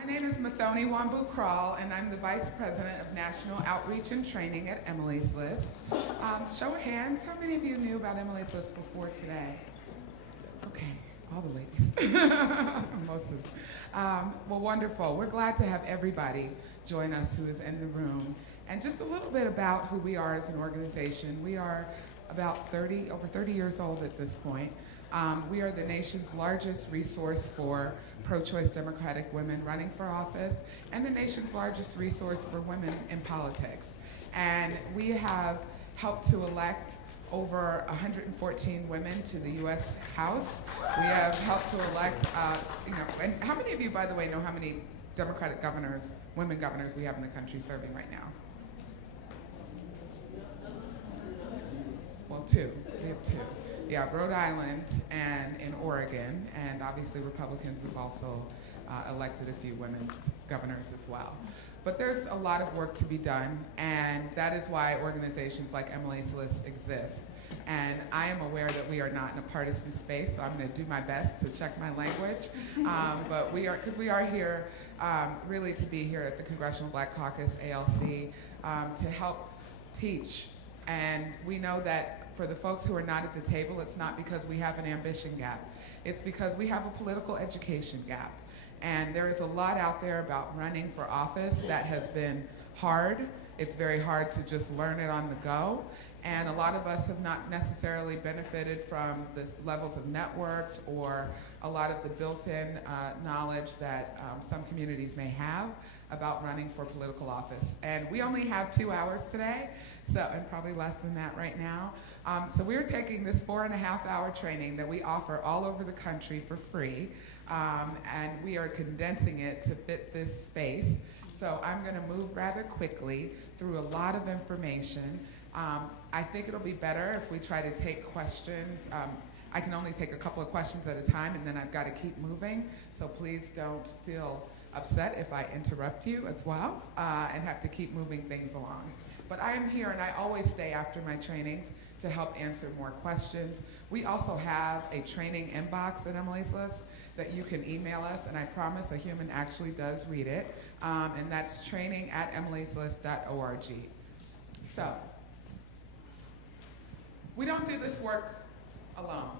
My name is Mathoni Wambu-Kral, and I'm the Vice President of National Outreach and Training at Emily's List. Show of hands, how many of you knew about Emily's List before today? Okay, all the ladies. Most of them. Well, wonderful. We're glad to have everybody join us who is in the room. And just a little bit about who we are as an organization. We are about over 30 years old at this point. We are the nation's largest resource for pro-choice Democratic women running for office and the nation's largest resource for women in politics. And we have helped to elect over 114 women to the U.S. House. We have helped to elect, and how many of you, by the way, know how many Democratic governors, women governors we have in the country serving right now? Well, two. We have two. Yeah, Rhode Island and in Oregon, and obviously Republicans have also elected a few women governors as well. But there's a lot of work to be done, and that is why organizations like Emily's List exist. And I am aware that we are not in a partisan space, so I'm going to do my best to check my language. But because we are here really to be here at the Congressional Black Caucus, ALC, to help teach. And we know that for the folks who are not at the table, it's not because we have an ambition gap. It's because we have a political education gap. And there is a lot out there about running for office that has been hard. It's very hard to just learn it on the go. And a lot of us have not necessarily benefited from the levels of networks or a lot of the built-in knowledge that some communities may have about running for political office. And we only have 2 hours today, and probably less than that right now. So we're taking this 4.5-hour training that we offer all over the country for free, and we are condensing it to fit this space. So I'm going to move rather quickly through a lot of information. I think it'll be better if we try to take questions. I can only take a couple of questions at a time, and then I've got to keep moving. So please don't feel upset if I interrupt you as well and have to keep moving things along. But I am here, and I always stay after my trainings to help answer more questions. We also have a training inbox at Emily's List that you can email us, and I promise a human actually does read it, and that's training@emilyslist.org. So, we don't do this work alone.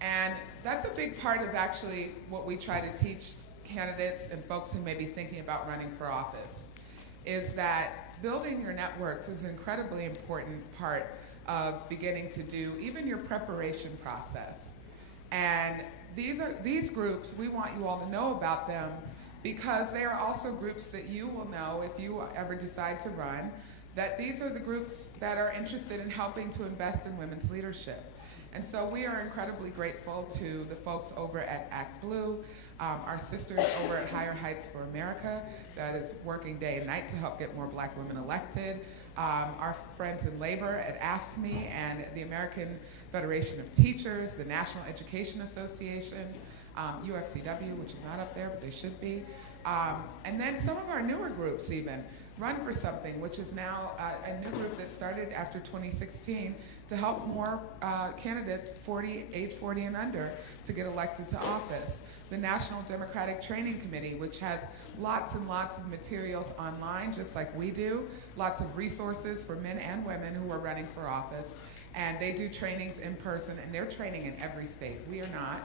And that's a big part of actually what we try to teach candidates and folks who may be thinking about running for office, is that building your networks is an incredibly important part of beginning to do even your preparation process. And these groups, we want you all to know about them because they are also groups that you will know if you ever decide to run, that these are the groups that are interested in helping to invest in women's leadership. And so we are incredibly grateful to the folks over at Act Blue, our sisters over at Higher Heights for America that is working day and night to help get more black women elected, our friends in labor at AFSCME and the American Federation of Teachers, the National Education Association, UFCW, which is not up there, but they should be. And then some of our newer groups even, Run for Something, which is now a new group that started after 2016 to help more candidates age 40 and under to get elected to office. The National Democratic Training Committee, which has lots and lots of materials online, just like we do, lots of resources for men and women who are running for office. And they do trainings in person, and they're training in every state. We are not,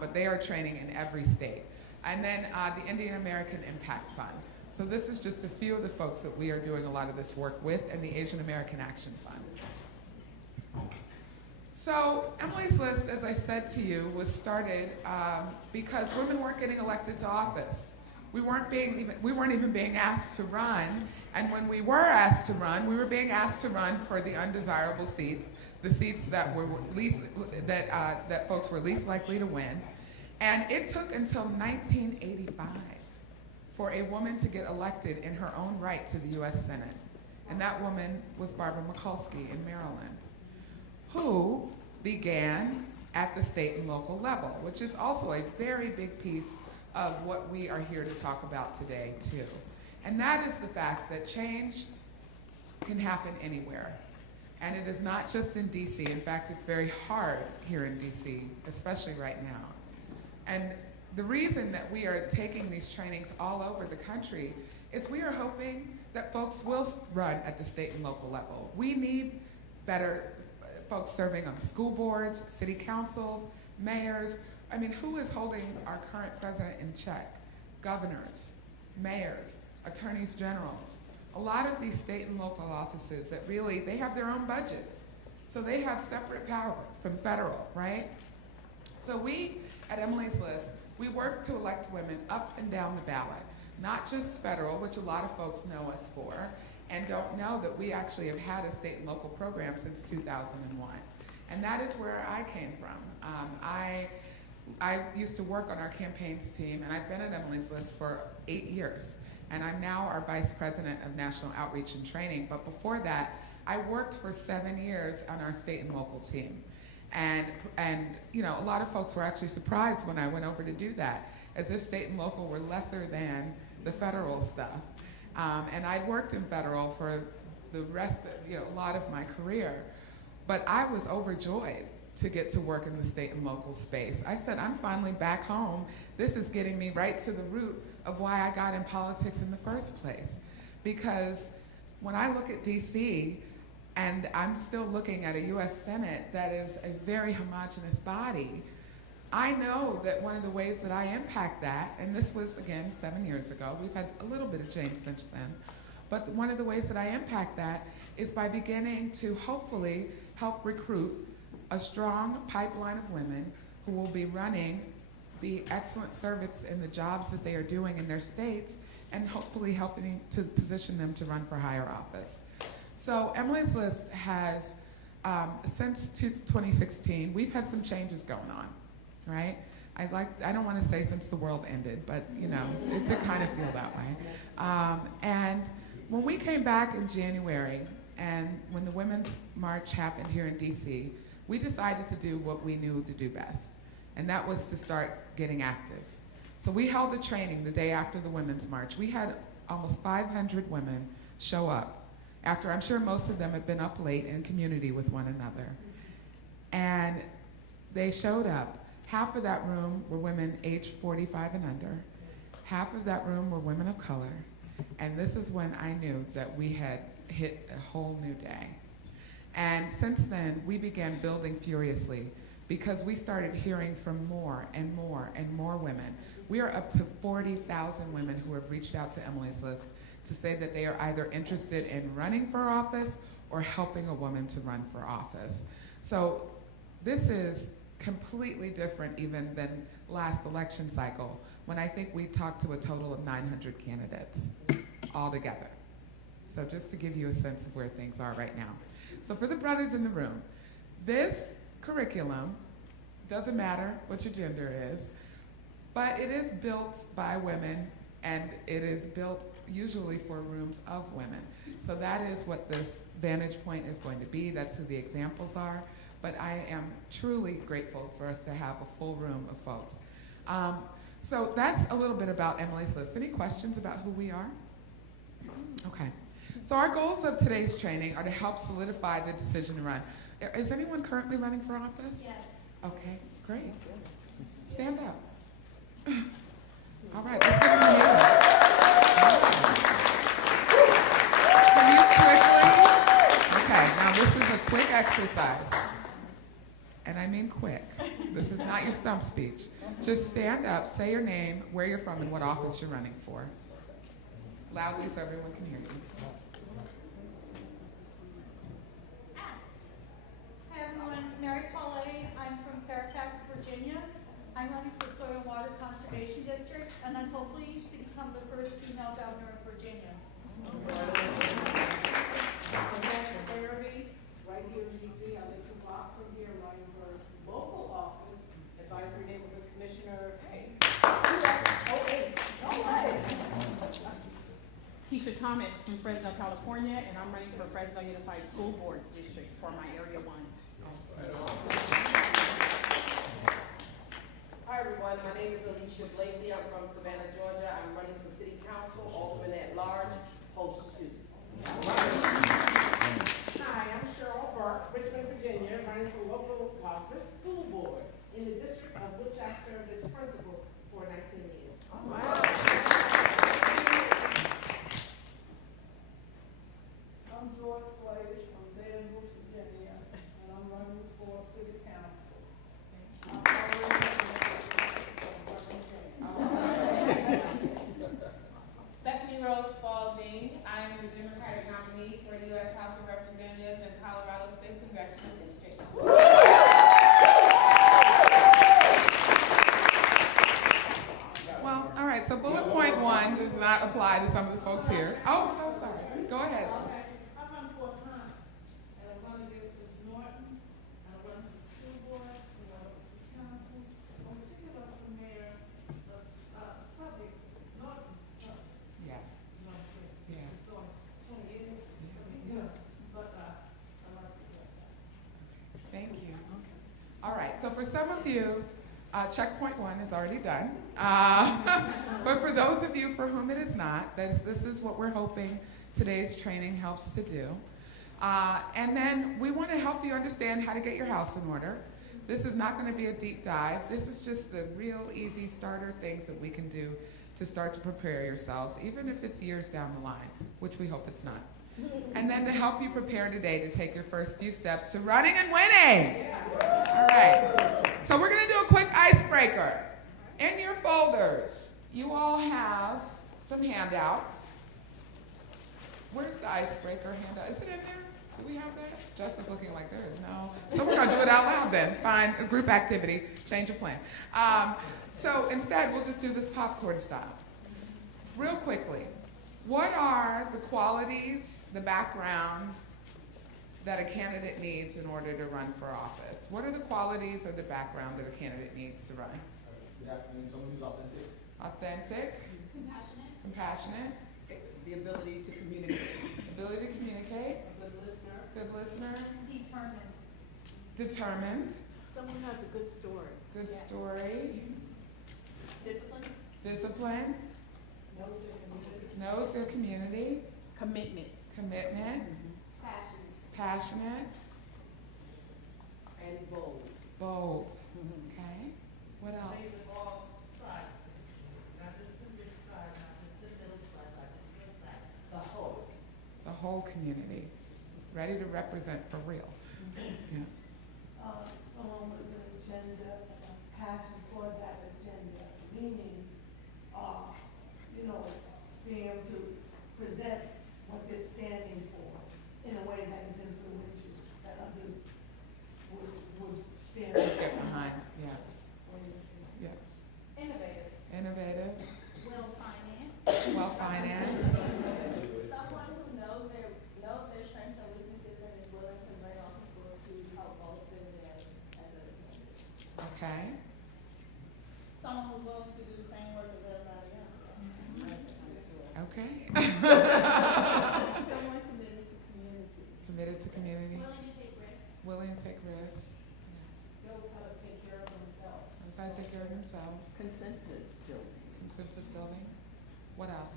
but they are training in every state. And then the Indian American Impact Fund. So this is just a few of the folks that we are doing a lot of this work with, and the Asian American Action Fund. So Emily's List, as I said to you, was started because women weren't getting elected to office. We weren't even being asked to run, and when we were asked to run, we were being asked to run for the undesirable seats, the seats that were that folks were least likely to win. And it took until 1985 for a woman to get elected in her own right to the U.S. Senate. And that woman was Barbara Mikulski in Maryland, who began at the state and local level, which is also a very big piece of what we are here to talk about today, too. And that is the fact that change can happen anywhere. And it is not just in D.C. In fact, it's very hard here in D.C., especially right now. And the reason that we are taking these trainings all over the country is we are hoping that folks will run at the state and local level. We need better folks serving on the school boards, city councils, mayors. I mean, who is holding our current president in check? Governors, mayors, attorneys generals. A lot of these state and local offices that really, they have their own budgets. So they have separate power from federal, right? So we, at Emily's List, we work to elect women up and down the ballot, not just federal, which a lot of folks know us for, and don't know that we actually have had a state and local program since 2001. And that is where I came from. I used to work on our campaigns team, and I've been at Emily's List for 8 years. And I'm now our Vice President of National Outreach and Training. But before that, I worked for 7 years on our state and local team. And you know, a lot of folks were actually surprised when I went over to do that, as if state and local were lesser than the federal stuff. And I'd worked in federal for the rest of, you know, a lot of my career. But I was overjoyed to get to work in the state and local space. I said, I'm finally back home. This is getting me right to the root of why I got in politics in the first place. Because when I look at DC, and I'm still looking at a US Senate that is a very homogenous body, I know that one of the ways that I impact that, and this was, again, 7 years ago, we've had a little bit of change since then, but one of the ways that I impact that is by beginning to hopefully help recruit a strong pipeline of women who will be running the excellent service in the jobs that they are doing in their states, and hopefully helping to position them to run for higher office. So Emily's List has, since 2016, we've had some changes going on, right? I don't want to say since the world ended, but you know, it did kind of feel that way. And when we came back in January, and when the Women's March happened here in DC, we decided to do what we knew to do best, and that was to start getting active. So we held a training the day after the Women's March. We had almost 500 women show up, after I'm sure most of them had been up late in community with one another. And they showed up. Half of that room were women aged 45 and under. Half of that room were women of color. And this is when I knew that we had hit a whole new day. And since then, we began building furiously, because we started hearing from more and more and more women. We are up to 40,000 women who have reached out to Emily's List to say that they are either interested in running for office or helping a woman to run for office. So this is completely different even than last election cycle, when I think we talked to a total of 900 candidates altogether. So just to give you a sense of where things are right now. So for the brothers in the room, this curriculum, doesn't matter what your gender is, but it is built by women, and it is built usually for rooms of women. So that is what this vantage point is going to be. That's who the examples are. But I am truly grateful for us to have a full room of folks. So that's a little bit about Emily's List. Any questions about who we are? Okay. So our goals of today's training are to help solidify the decision to run. Is anyone currently running for office? Yes. Okay, great. Stand up. All right, let's give them a hand. Can you quickly? Okay, now this is a quick exercise. And I mean quick. This is not your stump speech. Just stand up, say your name, where you're from, and what office you're running for. Loudly so everyone can hear you. Hi everyone, Mary Paulette. I'm from Fairfax, Virginia. I'm running for Soil and Water Conservation District, and then hopefully to become the first female governor of Virginia. Right here in DC, I live 2 blocks from here, running for local office, advisory neighborhood commissioner. Hey, 08. No way. Keisha Thomas from Fresno, California, and I'm running for Fresno Unified School Board District for my Area 1. Hi everyone, my name is Alicia Blakely. I'm from Savannah, Georgia. I'm running for City Council, Alderman at Large, Post 2. Hi, I'm Cheryl Burke, Richmond, Virginia, running for local office, school board, in the district of which I served as principal for bullet point 1 does not apply to some of the folks here. Oh, so sorry. Go ahead. Okay, I've run 4 times, and I run against Ms. Norton, and I run for the school board, and I run for the council. I was thinking about the mayor of, probably Norton's tough, Yeah. you know, Yeah. it's on 28, but, I like it. Thank you. All right, so for some of you, checkpoint 1 is already done. But for those of you for whom it is not, this is what we're hoping today's training helps to do. And then we want to help you understand how to get your house in order. This is not going to be a deep dive. This is just the real easy starter things that we can do to start to prepare yourselves, even if it's years down the line, which we hope it's not. And then to help you prepare today to take your first few steps to running and winning. All right. So we're going to do a quick icebreaker. In your folders, you all have some handouts. Where's the icebreaker handout? Is it in there? Do we have that? Jess is looking like there is no. So we're going to do it out loud then. Fine. A group activity. Change of plan. So instead, we'll just do this popcorn style. Real quickly. What are the qualities, the background that a candidate needs in order to run for office? What are the qualities or the background that a candidate needs to run? We have to be someone who's authentic. Authentic, compassionate, The ability to communicate. ability to communicate, A good listener. good listener, Determined. determined, Someone has a good story. good Yeah. story, Discipline. discipline, Knows their community. knows their community, Commitment. commitment, Passionate. passionate, And bold. bold. Okay, what else? These are all sides, not just the big side, not just the middle side, not just the side, the whole. The whole community, ready to represent for real. Yeah. Someone with an agenda, a passion for that agenda, meaning, being able to present what they're standing for in a way that is influential, that others would stand Get behind, yeah, yeah. Innovative. Innovative, Well-financed. well-financed, Someone who knows their strengths and weaknesses and is willing to learn off people to help bolster them as a candidate. okay, Someone who's willing to do the same work as everybody else. okay. Someone committed to community. Committed to community, Willing to take risks. willing to take risks, Knows how to take care of themselves. knows how to take care of themselves, Consensus building. consensus building. What else?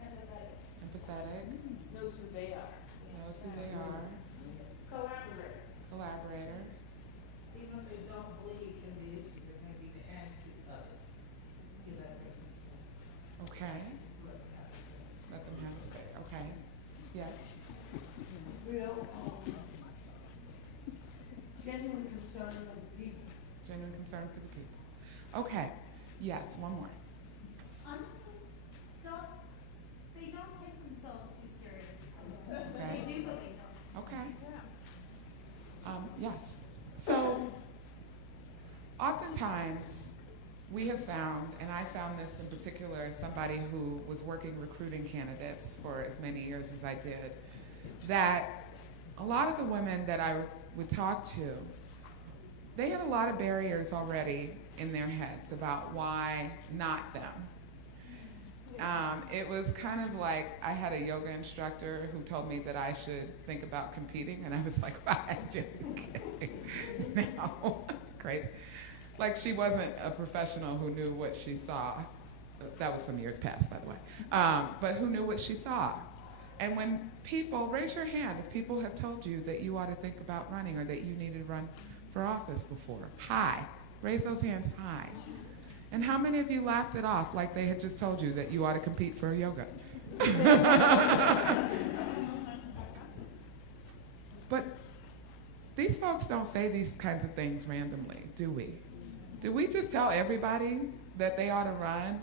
Empathetic. Empathetic, Knows who they are. knows who they are, Collaborate. collaborator, Even if they don't believe in the issue, they may be the answer to others. Give that person a chance. okay, Let them have a say. let them have a say, okay, yes, Real, genuine concern for the people. genuine concern for the people. Okay, yes, one more. Honestly, they don't take themselves too seriously. But Okay. they do believe them. Okay. Yes. So, oftentimes, we have found, and I found this in particular as somebody who was working recruiting candidates for as many years as I did, that a lot of the women that I would talk to, they had a lot of barriers already in their heads about why not them. It was kind of like I had a yoga instructor who told me that I should think about competing, and I was like, why? No, crazy. Like she wasn't a professional who knew what she saw. That was some years past, by the way. But who knew what she saw. And when people, raise your hand if people have told you that you ought to think about running or that you need to run for office before. High. Raise those hands high. And how many of you laughed it off like they had just told you that you ought to compete for yoga? But these folks don't say these kinds of things randomly, do we? Do we just tell everybody that they ought to run?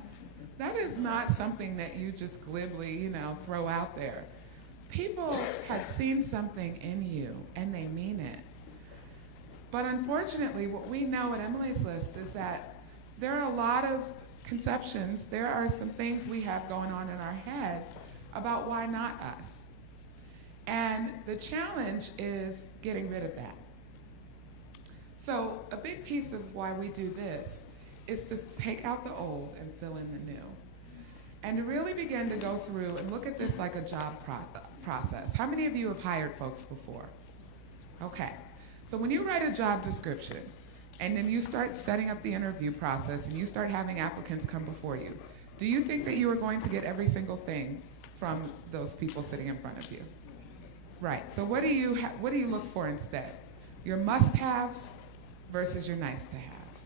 That is not something that you just glibly, throw out there. People have seen something in you, and they mean it. But unfortunately, what we know at Emily's List is that there are a lot of conceptions, there are some things we have going on in our heads about why not us. And the challenge is getting rid of that. So a big piece of why we do this is to take out the old and fill in the new. And to really begin to go through and look at this like a job process. How many of you have hired folks before? Okay. So when you write a job description, and then you start setting up the interview process, and you start having applicants come before you, do you think that you are going to get every single thing from those people sitting in front of you? Right. So what do you look for instead? Your must-haves versus your nice-to-haves.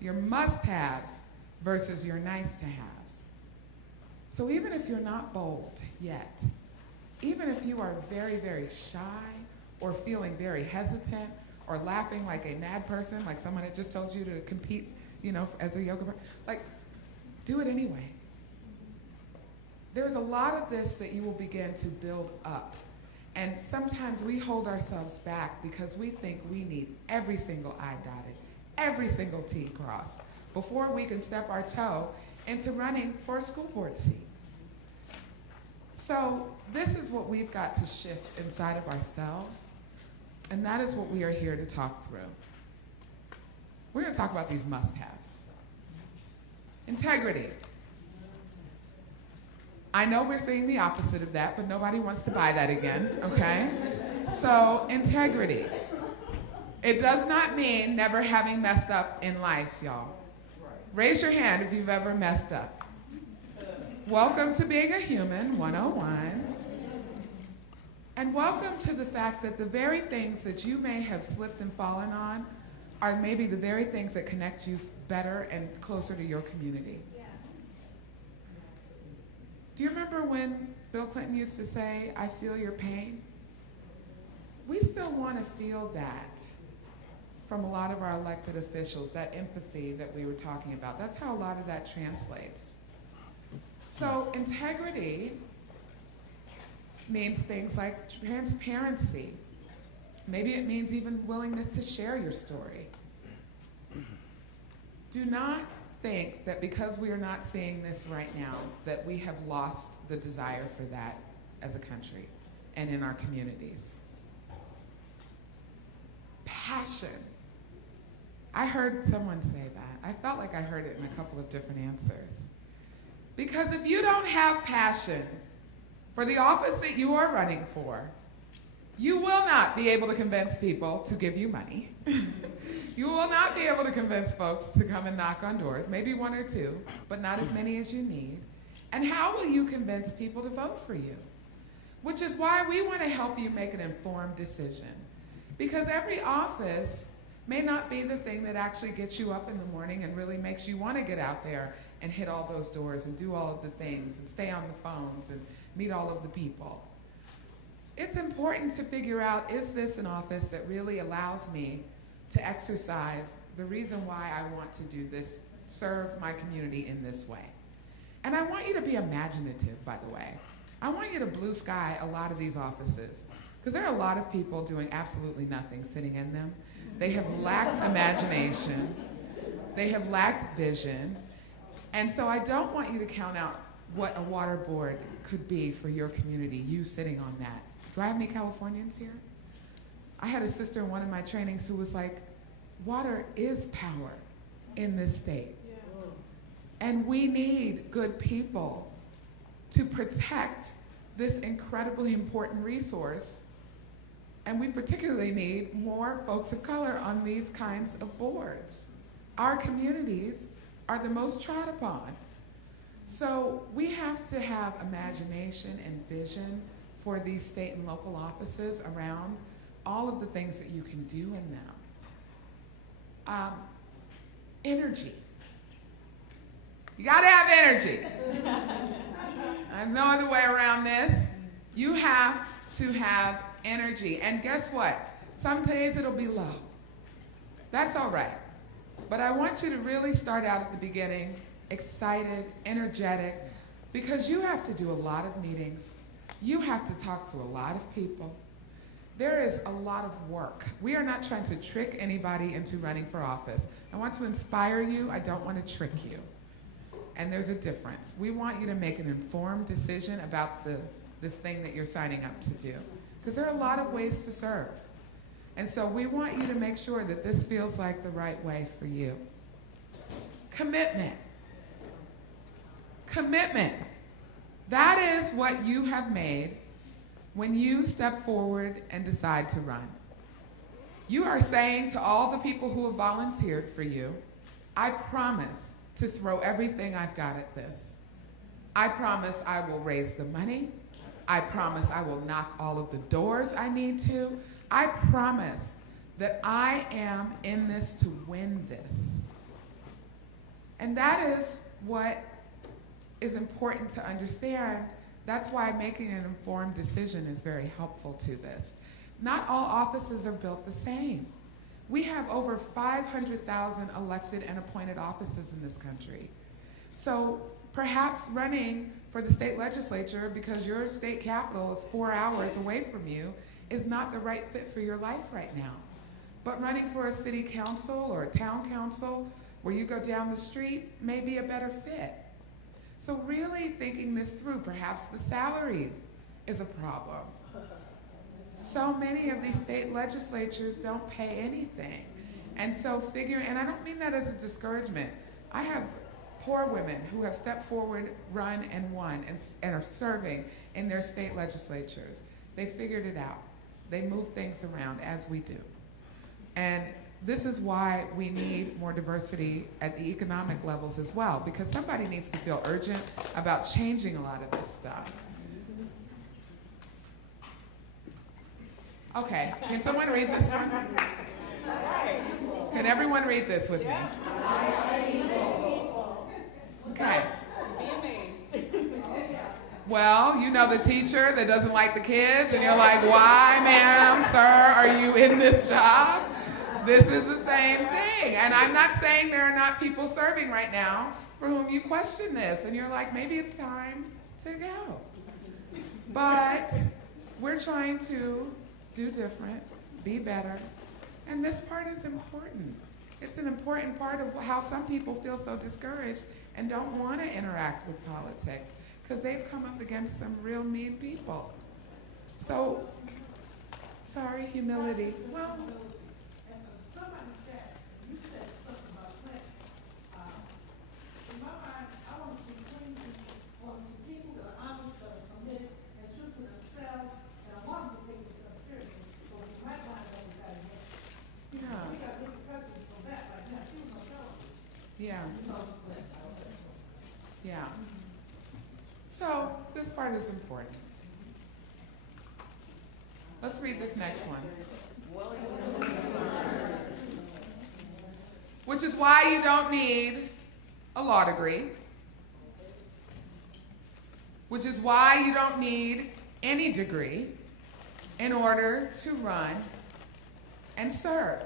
Your must-haves versus your nice-to-haves. So even if you're not bold yet, even if you are very, very shy or feeling very hesitant or laughing like a mad person, like someone had just told you to compete, as a yoga person, like, do it anyway. There's a lot of this that you will begin to build up. And sometimes we hold ourselves back because we think we need every single I dotted, every single T crossed before we can step our toe into running for a school board seat. So this is what we've got to shift inside of ourselves, and that is what we are here to talk through. We're going to talk about these must-haves. Integrity. I know we're saying the opposite of that, but nobody wants to buy that again, okay? So, integrity. It does not mean never having messed up in life, y'all. Raise your hand if you've ever messed up. Welcome to Being a Human 101. And welcome to the fact that the very things that you may have slipped and fallen on are maybe the very things that connect you better and closer to your community. Do you remember when Bill Clinton used to say, "I feel your pain"? We still want to feel that from a lot of our elected officials, that empathy that we were talking about. That's how a lot of that translates. So integrity means things like transparency. Maybe it means even willingness to share your story. Do not think that because we are not seeing this right now, that we have lost the desire for that as a country and in our communities. Passion. I heard someone say that. I felt like I heard it in a couple of different answers. Because if you don't have passion for the office that you are running for, you will not be able to convince people to give you money. You will not be able to convince folks to come and knock on doors, maybe one or two, but not as many as you need. And how will you convince people to vote for you? Which is why we want to help you make an informed decision. Because every office may not be the thing that actually gets you up in the morning and really makes you want to get out there and hit all those doors and do all of the things and stay on the phones and meet all of the people. It's important to figure out, is this an office that really allows me to exercise the reason why I want to do this, serve my community in this way? And I want you to be imaginative, by the way. I want you to blue sky a lot of these offices, because there are a lot of people doing absolutely nothing sitting in them. They have lacked imagination. They have lacked vision. And so I don't want you to count out what a water board could be for your community, you sitting on that. Do I have any Californians here? I had a sister in one of my trainings who was like, water is power in this state. Yeah. And we need good people to protect this incredibly important resource. And we particularly need more folks of color on these kinds of boards. Our communities are the most trod upon. So we have to have imagination and vision for these state and local offices around all of the things that you can do in them. Energy. You gotta have energy. There's no other way around this. You have to have energy. And guess what? Some days it'll be low. That's all right. But I want you to really start out at the beginning, excited, energetic, because you have to do a lot of meetings. You have to talk to a lot of people. there is a lot of work. We are not trying to trick anybody into running for office. I want to inspire you. I don't want to trick you. And there's a difference. We want you to make an informed decision about this thing that you're signing up to do. Because there are a lot of ways to serve. And so we want you to make sure that this feels like the right way for you. Commitment. Commitment. That is what you have made when you step forward and decide to run. You are saying to all the people who have volunteered for you, I promise to throw everything I've got at this. I promise I will raise the money. I promise I will knock all of the doors I need to. I promise that I am in this to win this. And that is what is important to understand. That's why making an informed decision is very helpful to this. Not all offices are built the same. We have over 500,000 elected and appointed offices in this country. So perhaps running for the state legislature because your state capital is 4 hours away from you is not the right fit for your life right now. But running for a city council or a town council where you go down the street may be a better fit. So really thinking this through, perhaps the salaries is a problem. So many of these state legislatures don't pay anything. And so and I don't mean that as a discouragement. I have poor women who have stepped forward, run, and won, and are serving in their state legislatures. They figured it out. They move things around as we do. And this is why we need more diversity at the economic levels as well, because somebody needs to feel urgent about changing a lot of this stuff. Okay, can someone read this one? Can everyone read this with me? Okay. Well, you know the teacher that doesn't like the kids, and you're like, why, ma'am, sir, are you in this job? This is the same thing. And I'm not saying there are not people serving right now for whom you question this, and you're like, maybe it's time to go. But we're trying to do different, be better, and this part is important. It's an important part of how some people feel so discouraged and don't want to interact with politics because they've come up against some real mean people. So, sorry, humility. Well, And somebody said, you said something about Clinton. In my mind, I want to see clean people, I want to see people that are honest, that are committed, and true to themselves, and I want them to take this stuff seriously, because in my mind, that we got to get. yeah, We got to get the president from that right now, she was myself. yeah, You know, yeah. So, this part is important. Let's read this next one. Which is why you don't need a law degree. Which is why you don't need any degree in order to run and serve.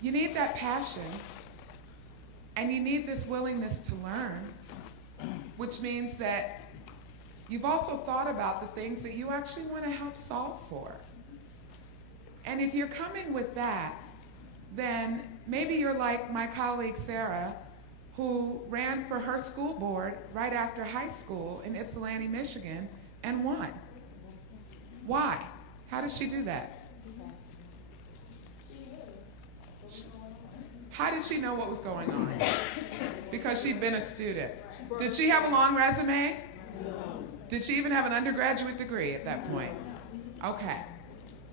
You need that passion, and you need this willingness to learn, which means that you've also thought about the things that you actually want to help solve for. And if you're coming with that, then maybe you're like my colleague Sarah, who ran for her school board right after high school in Ypsilanti, Michigan, and won. Why? How did she do that? How did she know what was going on? Because she'd been a student. Did she have a long resume? No. Did she even have an undergraduate degree at that point? Okay.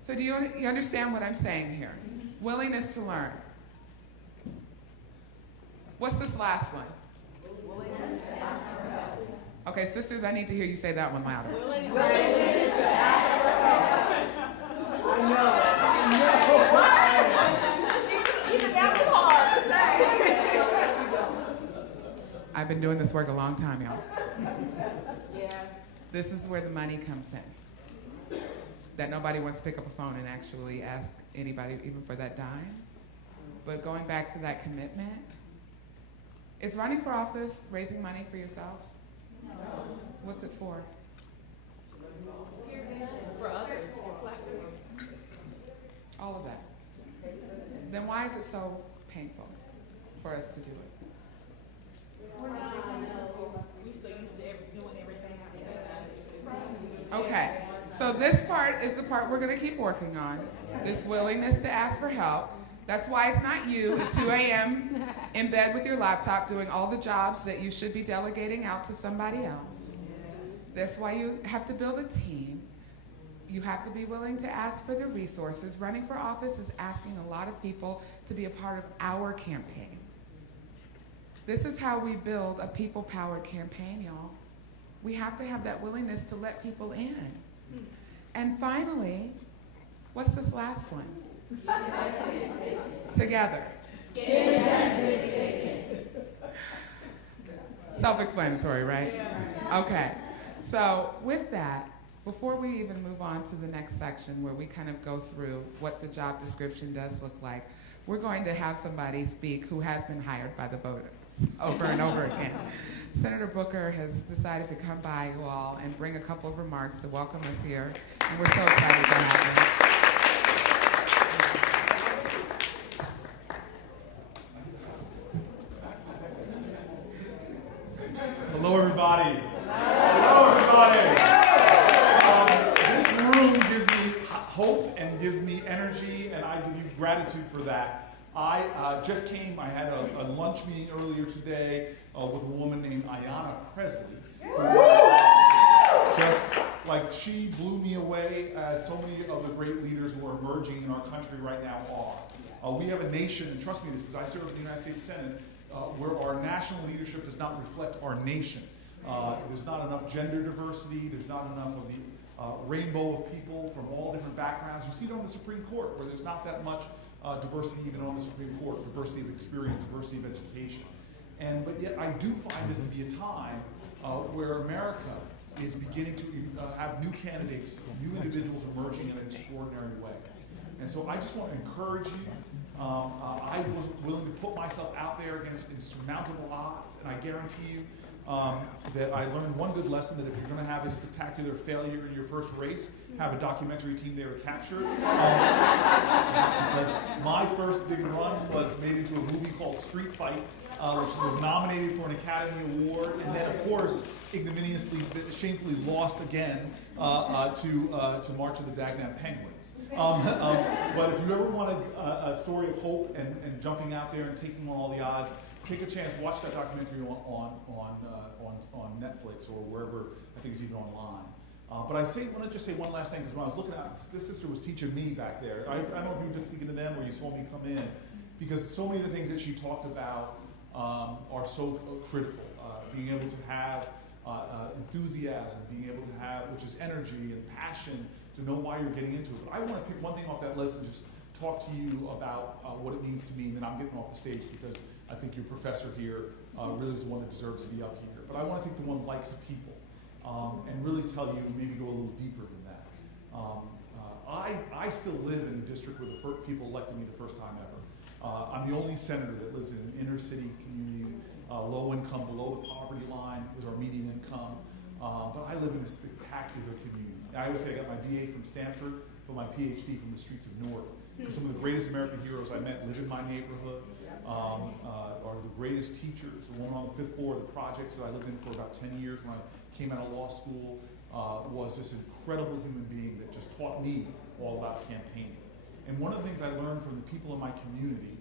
So do you understand what I'm saying here? Willingness to learn. What's this last one? Okay, sisters, I need to hear you say that one louder. I've been doing this work a long time, y'all. Yeah. This is where the money comes in. That nobody wants to pick up a phone and actually ask anybody even for that dime. But going back to that commitment, is running for office raising money for yourselves? No. What's it for? Your vision. For others, your platform. All of that. Then why is it so painful for us to do it? We so used to doing everything. Okay, so this part is the part we're going to keep working on, this willingness to ask for help. That's why it's not you at 2 a.m. in bed with your laptop doing all the jobs that you should be delegating out to somebody else. That's why you have to build a team. You have to be willing to ask for the resources. Running for office is asking a lot of people to be a part of our campaign. This is how we build a people-powered campaign, y'all. We have to have that willingness to let people in. And finally, what's this last one? Together. Self-explanatory, right? Okay. So with that, before we even move on to the next section where we kind of go through what the job description does look like, we're going to have somebody speak who has been hired by the voters over and over again. Senator Booker has decided to come by you all and bring a couple of remarks to welcome us here, and we're so excited to have him. Hello, everybody. Hello, everybody. This room gives me hope and gives me energy, and I give you gratitude for that. I just came, I had a lunch meeting earlier today with a woman named Ayanna Presley. Just like she blew me away, as so many of the great leaders who are emerging in our country right now are. We have a nation, and trust me this, because I serve in the United States Senate, where our national leadership does not reflect our nation. There's not enough gender diversity, there's not enough of the rainbow of people from all different backgrounds. You see it on the Supreme Court, where there's not that much diversity even on the Supreme Court, diversity of experience, diversity of education. But yet I do find this to be a time where America is beginning to have new candidates, new individuals emerging in an extraordinary way. And so I just want to encourage you. I was willing to put myself out there against insurmountable odds, and I guarantee you that I learned one good lesson, that if you're going to have a spectacular failure in your first race, have a documentary team there to capture it. Because my first big run was made into a movie called Street Fight, which was nominated for an Academy Award, and then, of course, ignominiously, shamefully lost again to March of the Dagenham Penguins. But if you ever want a story of hope and jumping out there and taking on all the odds, take a chance, watch that documentary on Netflix or wherever, I think it's even online. But I want to just say one last thing, because when I was looking at this sister was teaching me back there. I don't know if you were just speaking to them or you saw me come in, because so many of the things that she talked about are so critical. Being able to have enthusiasm, being able to have, which is energy and passion, to know why you're getting into it. But I want to pick one thing off that list and just talk to you about what it means to me, and then I'm getting off the stage because I think your professor here really is the one that deserves to be up here. But I want to take the one likes people and really tell you, maybe go a little deeper than that. I still live in the district where the people elected me the first time ever. I'm the only senator that lives in an inner city community, low income, below the poverty line is our median income. But I live in a spectacular community. I always say I got my BA from Stanford, but my PhD from the streets of Newark. Because some of the greatest American heroes I met live in my neighborhood, are the greatest teachers. The one on the 5th floor of the projects that I lived in for about 10 years when I came out of law school was this incredible human being that just taught me all about campaigning. And one of the things I learned from the people in my community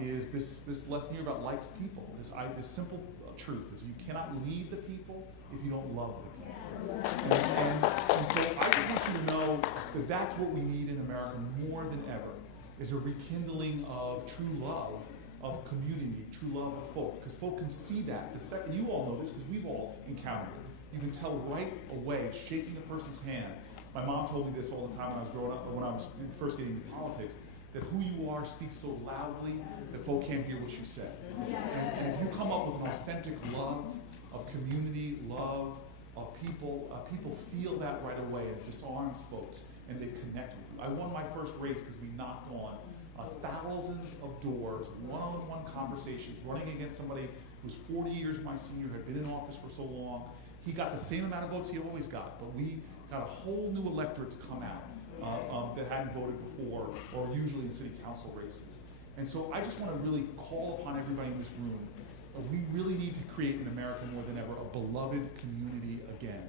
is this lesson here about likes people. This simple truth is you cannot lead the people if you don't love the people. And so I just want you to know that that's what we need in America more than ever, is a rekindling of true love of community, true love of folk. Because folk can see that. The second, you all know this because we've all encountered it. You can tell right away, shaking a person's hand. My mom told me this all the time when I was growing up, or when I was first getting into politics, that who you are speaks so loudly that folk can't hear what you say. And if you come up with an authentic love of community, love of people, people feel that right away, and it disarms folks, and they connect with you. I won my first race because we knocked on thousands of doors, one-on-one conversations, running against somebody who was 40 years my senior, had been in office for so long. He got the same amount of votes he always got, but we got a whole new electorate to come out that hadn't voted before, or usually in city council races. And so I just want to really call upon everybody in this room. We really need to create in America more than ever a beloved community again,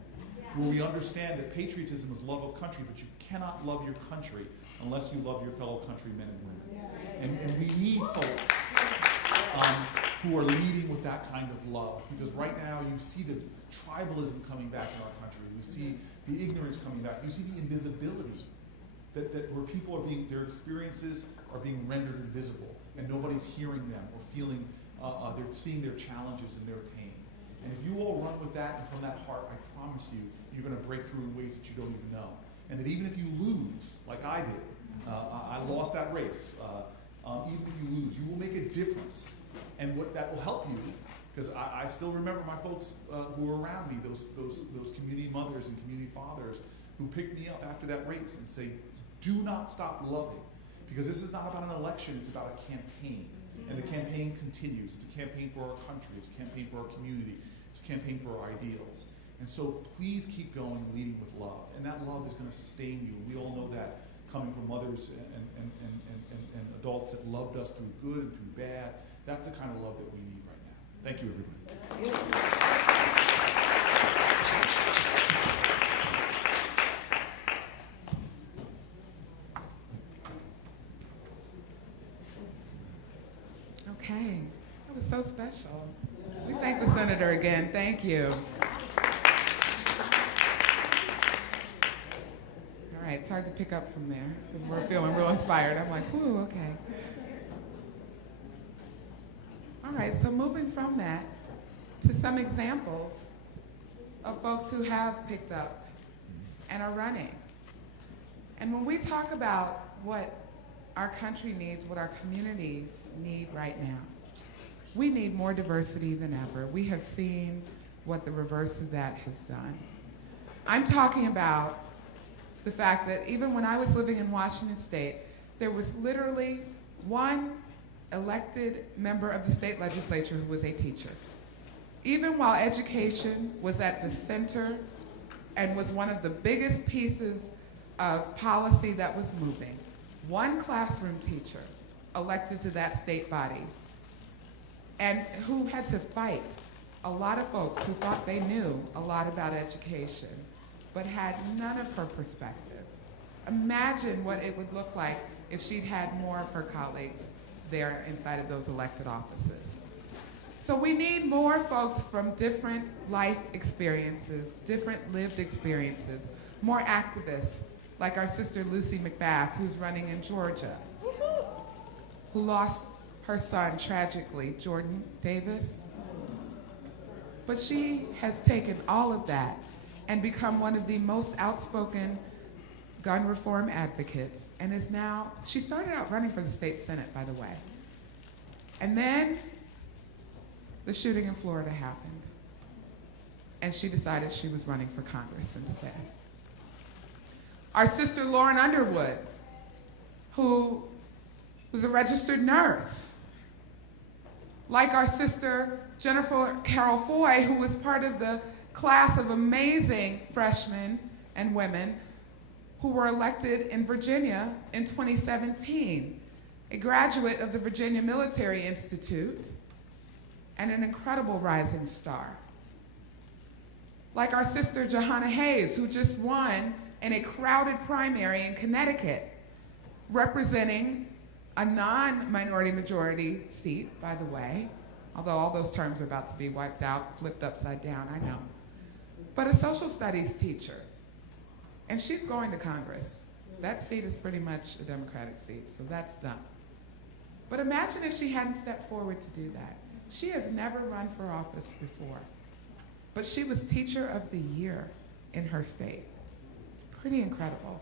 where we understand that patriotism is love of country, but you cannot love your country unless you love your fellow countrymen and women. And we need folks who are leading with that kind of love, because right now you see the tribalism coming back in our country. You see the ignorance coming back. You see the invisibility, that where people are being, their experiences are being rendered invisible, and nobody's hearing them or feeling, they're seeing their challenges and their pain. And if you all run with that and from that heart, I promise you, you're going to break through in ways that you don't even know. And that even if you lose, like I did, I lost that race. Even if you lose, you will make a difference. And what that will help you, because I still remember my folks who were around me, those community mothers and community fathers who picked me up after that race and say, do not stop loving. Because this is not about an election, it's about a campaign. And the campaign continues. It's a campaign for our country, it's a campaign for our community, it's a campaign for our ideals. And so please keep going, leading with love. And that love is going to sustain you. We all know that, coming from mothers and adults that loved us through good and through bad. That's the kind of love that we need right now. Thank you, everybody. Okay, that was so special. We thank the Senator again. Thank you. All right, it's hard to pick up from there because we're feeling real inspired. I'm like, whoo, okay. All right, so moving from that to some examples of folks who have picked up and are running. And when we talk about what our country needs, what our communities need right now, we need more diversity than ever. We have seen what the reverse of that has done. I'm talking about the fact that even when I was living in Washington State, there was literally one elected member of the state legislature who was a teacher. Even while education was at the center and was one of the biggest pieces of policy that was moving, one classroom teacher elected to that state body, and who had to fight a lot of folks who thought they knew a lot about education, but had none of her perspective. Imagine what it would look like if she'd had more of her colleagues there inside of those elected offices. So we need more folks from different life experiences, different lived experiences, more activists, like our sister Lucy McBath, who's running in Georgia, who lost her son tragically, Jordan Davis. But she has taken all of that and become one of the most outspoken gun reform advocates, and is now, she started out running for the state Senate, by the way. And then the shooting in Florida happened, and she decided she was running for Congress instead. Our sister Lauren Underwood, who was a registered nurse, like our sister Jennifer Carroll Foy, who was part of the class of amazing freshmen and women who were elected in Virginia in 2017, a graduate of the Virginia Military Institute and an incredible rising star. Like our sister Johanna Hayes, who just won in a crowded primary in Connecticut, representing a non-minority majority seat, by the way, although all those terms are about to be wiped out, flipped upside down, I know. But a social studies teacher, and she's going to Congress. That seat is pretty much a Democratic seat, so that's done. But imagine if she hadn't stepped forward to do that. She has never run for office before, but she was Teacher of the Year in her state. It's pretty incredible.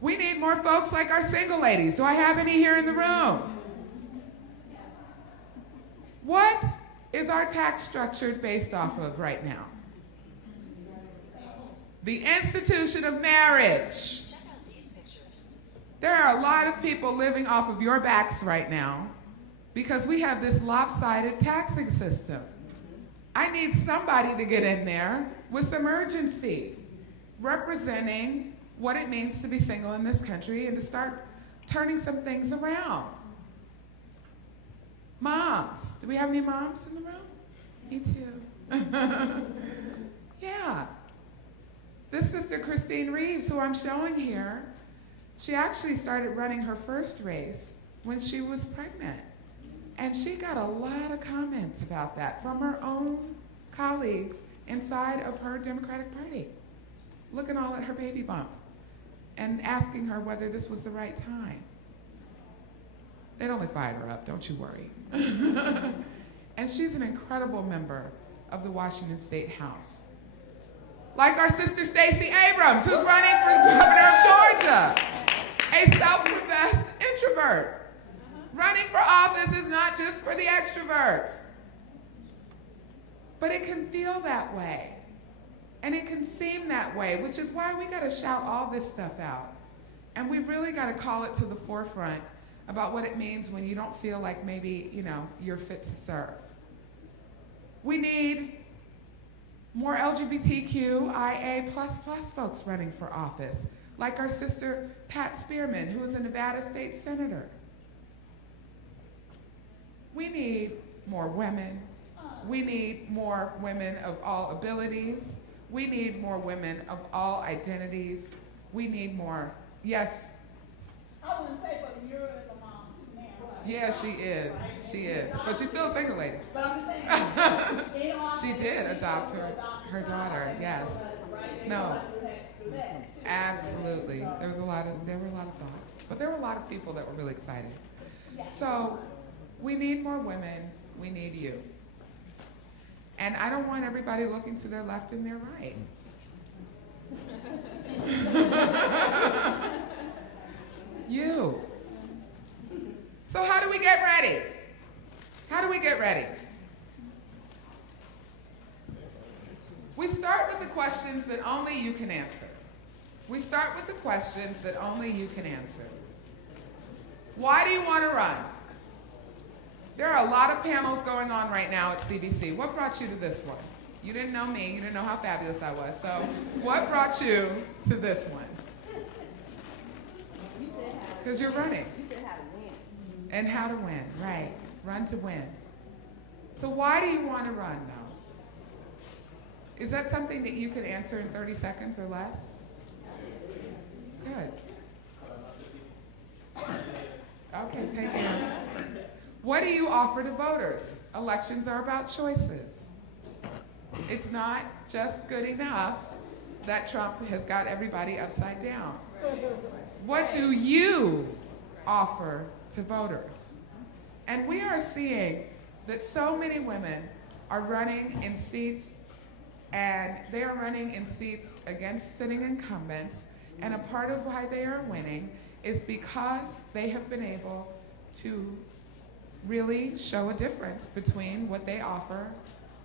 We need more folks like our single ladies. Do I have any here in the room? What is our tax structure based off of right now? The institution of marriage. There are a lot of people living off of your backs right now because we have this lopsided taxing system. I need somebody to get in there with some urgency, representing what it means to be single in this country and to start turning some things around. Moms. Do we have any moms in the room? Me too. Yeah. This Sister Christine Reeves, who I'm showing here, she actually started running her first race when she was pregnant. And she got a lot of comments about that from her own colleagues inside of her Democratic Party, looking all at her baby bump and asking her whether this was the right time. They'd only fired her up, don't you worry. And she's an incredible member of the Washington State House. Like our sister Stacey Abrams, who's running for governor of Georgia, a self-professed introvert. Running for office is not just for the extroverts. But it can feel that way. And it can seem that way, which is why we gotta shout all this stuff out. And we really gotta call it to the forefront about what it means when you don't feel like maybe, you're fit to serve. We need more LGBTQIA++ folks running for office, like our sister Pat Spearman, who is a Nevada state senator. We need more women. We need more women of all abilities. We need more women of all identities. We need more, yes. I wouldn't say, but you're a mom too now. Yeah, she is. She is. But she's still a single lady. But I'm just saying, She did adopt her daughter, yes. No, absolutely. There were a lot of thoughts. But there were a lot of people that were really excited. So we need more women. We need you. And I don't want everybody looking to their left and their right. You. So how do we get ready? How do we get ready? We start with the questions that only you can answer. We start with the questions that only you can answer. Why do you want to run? There are a lot of panels going on right now at CBC. What brought you to this one? You didn't know me. You didn't know how fabulous I was. So what brought you to this one? Because you're running. You said how to win. And how to win, right. Run to win. So why do you want to run, though? Is that something that you could answer in 30 seconds or less? Good. Okay, take care. What do you offer to voters? Elections are about choices. It's not just good enough that Trump has got everybody upside down. What do you offer to voters? And we are seeing that so many women are running in seats, and they are running in seats against sitting incumbents, and a part of why they are winning is because they have been able to really show a difference between what they offer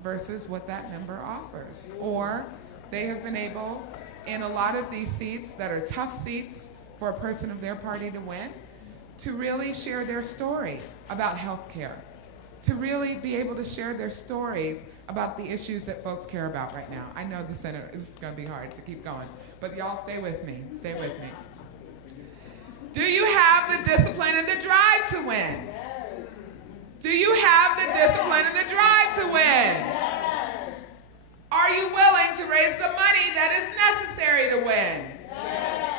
versus what that member offers. Or they have been able, in a lot of these seats that are tough seats for a person of their party to win, to really share their story about health care, to really be able to share their stories about the issues that folks care about right now. I know the Senate, this is going to be hard to keep going, but y'all stay with me. Stay with me. Do you have the discipline and the drive to win? Yes. Do you have the discipline and the drive to win? Yes. Are you willing to raise the money that is necessary to win? Yes.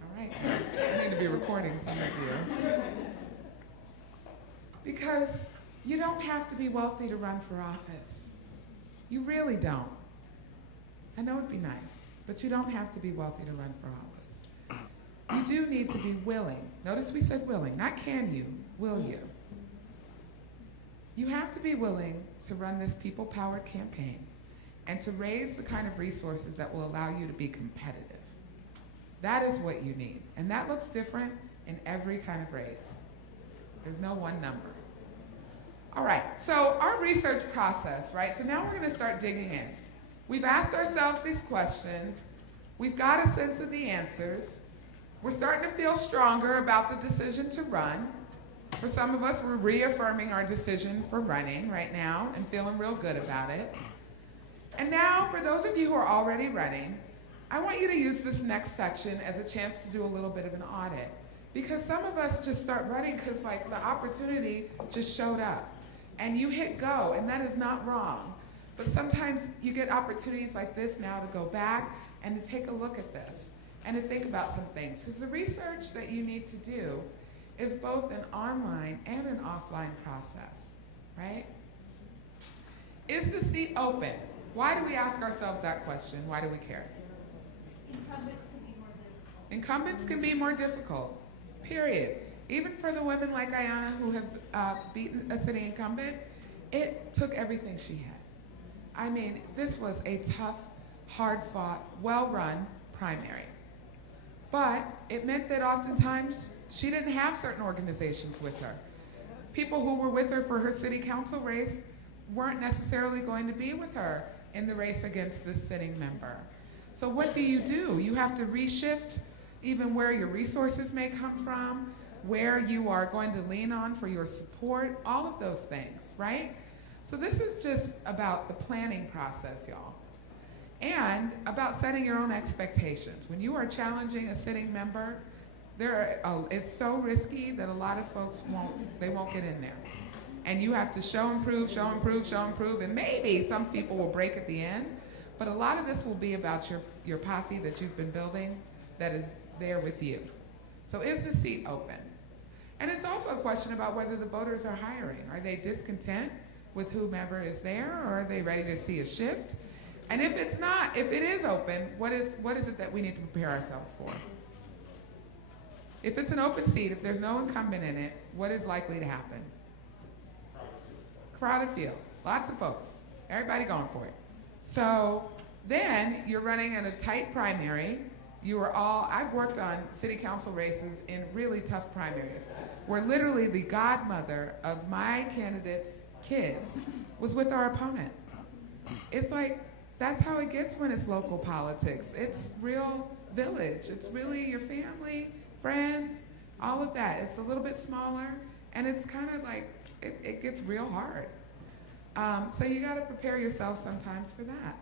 All right. I need to be recording some of you. Because you don't have to be wealthy to run for office. You really don't. I know it'd be nice, but you don't have to be wealthy to run for office. You do need to be willing. Notice we said willing, not can you, will you? You have to be willing to run this people-powered campaign and to raise the kind of resources that will allow you to be competitive. That is what you need. And that looks different in every kind of race. There's no one number. All right, so our research process, right? So now we're going to start digging in. We've asked ourselves these questions. We've got a sense of the answers. We're starting to feel stronger about the decision to run. For some of us, we're reaffirming our decision for running right now and feeling real good about it. And now, for those of you who are already running, I want you to use this next section as a chance to do a little bit of an audit. Because some of us just start running because like the opportunity just showed up. And you hit go, and that is not wrong. But sometimes you get opportunities like this now to go back and to take a look at this and to think about some things. Because the research that you need to do is both an online and an offline process, right? Is the seat open? Why do we ask ourselves that question? Why do we care? Incumbents can be more difficult. Incumbents can be more difficult, period. Even for the women like Ayanna who have beaten a sitting incumbent, it took everything she had. I mean, this was a tough, hard-fought, well-run primary. But it meant that oftentimes she didn't have certain organizations with her. People who were with her for her city council race weren't necessarily going to be with her in the race against the sitting member. So what do? You have to reshift even where your resources may come from, where you are going to lean on for your support, all of those things, right? So this is just about the planning process, y'all. And about setting your own expectations. When you are challenging a sitting member, it's so risky that a lot of folks won't get in there. And you have to show and prove, and maybe some people will break at the end, but a lot of this will be about your posse that you've been building that is there with you. So is the seat open? And it's also a question about whether the voters are hiring. Are they discontent with whomever is there, or are they ready to see a shift? And if it is open, what is it that we need to prepare ourselves for? If it's an open seat, if there's no incumbent in it, what is likely to happen? Crowded field. Lots of folks. Everybody going for it. So then you're running in a tight primary. I've worked on city council races in really tough primaries where literally the godmother of my candidate's kids was with our opponent. It's like, that's how it gets when it's local politics. It's real village. It's really your family, friends, all of that. It's a little bit smaller, and it's kind of like, it gets real hard. So you got to prepare yourself sometimes for that.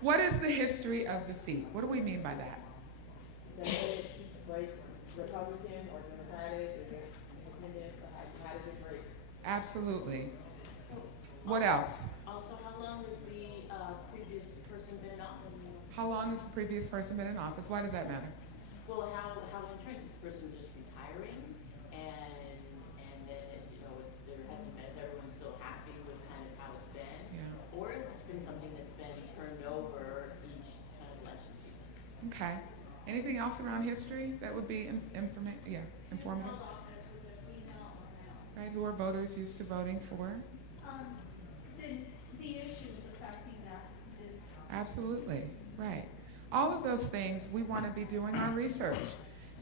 What is the history of the seat? What do we mean by that? Like Republican or Democratic or Independent, how does it break? Absolutely. What else? Also, how long has the previous person been in office? How long has the previous person been in office? Why does that matter? Well, how entrenched is the person just retiring, and then there hasn't been, is everyone still happy with kind of how it's been? Yeah. Or has this been something that's been turned over each kind of election season? Okay. Anything else around history that would be informative? Office was a female or male. Right, who are voters used to voting for? The issues affecting that district. Absolutely, right. All of those things, we want to be doing our research.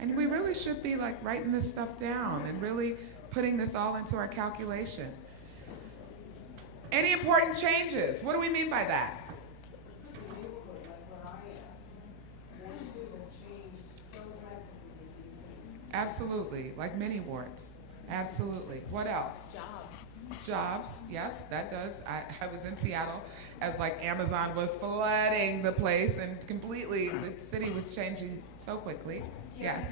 And we really should be like writing this stuff down and really putting this all into our calculation. Any important changes? What do we mean by that? Absolutely, like mini wards. Absolutely. What else? Jobs, yes, that does. I was in Seattle as like Amazon was flooding the place and completely, the city was changing so quickly. Yes.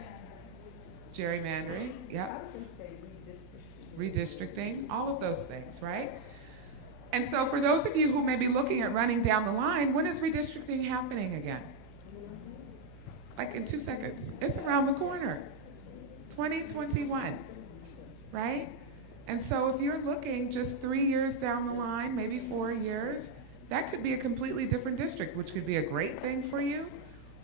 Gerrymandering, yep. I would say Redistricting, all of those things, right? And so for those of you who may be looking at running down the line, when is redistricting happening again? Like in 2 seconds. It's around the corner. 2021, right? And so if you're looking just 3 years down the line, maybe 4 years, that could be a completely different district, which could be a great thing for you,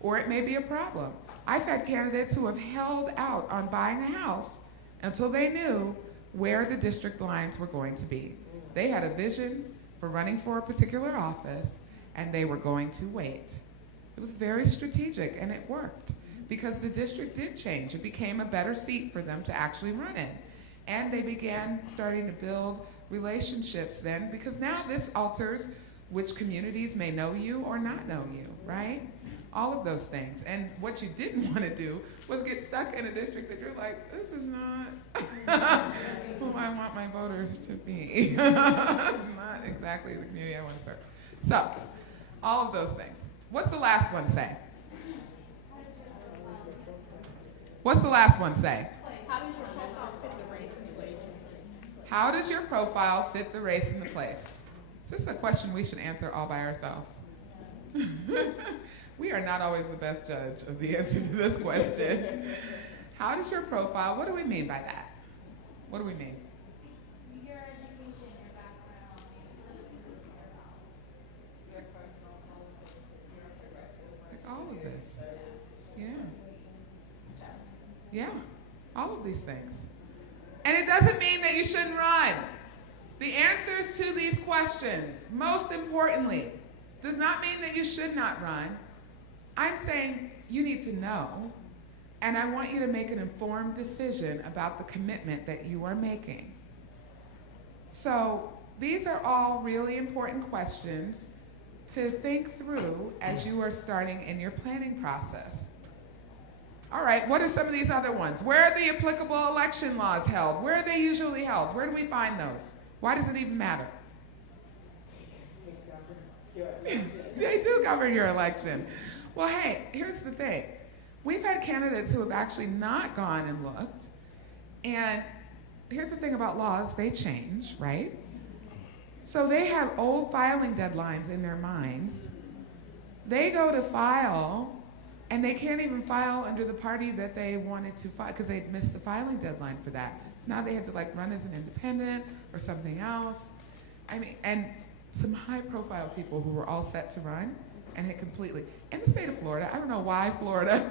or it may be a problem. I've had candidates who have held out on buying a house until they knew where the district lines were going to be. They had a vision for running for a particular office, and they were going to wait. It was very strategic, and it worked because the district did change. It became a better seat for them to actually run in. And they began starting to build relationships then, because now this alters which communities may know you or not know you, right? all of those things. And what you didn't want to do was get stuck in a district that you're like, this is not who I want my voters to be. Not exactly the community I want to serve. So, all of those things. What's the last one say? What's the last one say? How does your profile fit the race and place? How does your profile fit the race and the place? Is this a question we should answer all by ourselves? We are not always the best judge of the answer to this question. How does your profile, what do we mean by that? What do we mean? Your education, your background, your personal politics, your progressive. Like all of this. Yeah. Yeah. All of these things. And it doesn't mean that you shouldn't run. The answers to these questions, most importantly, does not mean that you should not run. I'm saying you need to know, and I want you to make an informed decision about the commitment that you are making. So these are all really important questions to think through as you are starting in your planning process. All right, what are some of these other ones? Where are the applicable election laws held? Where are they usually held? Where do we find those? Why does it even matter? They do govern your election. Well, hey, here's the thing. We've had candidates who have actually not gone and looked. And here's the thing about laws, they change, right? So they have old filing deadlines in their minds. They go to file, and they can't even file under the party that they wanted to file because they missed the filing deadline for that. So now they have to like run as an independent or something else. I mean, and some high-profile people who were all set to run and had completely, in the state of Florida, I don't know why Florida,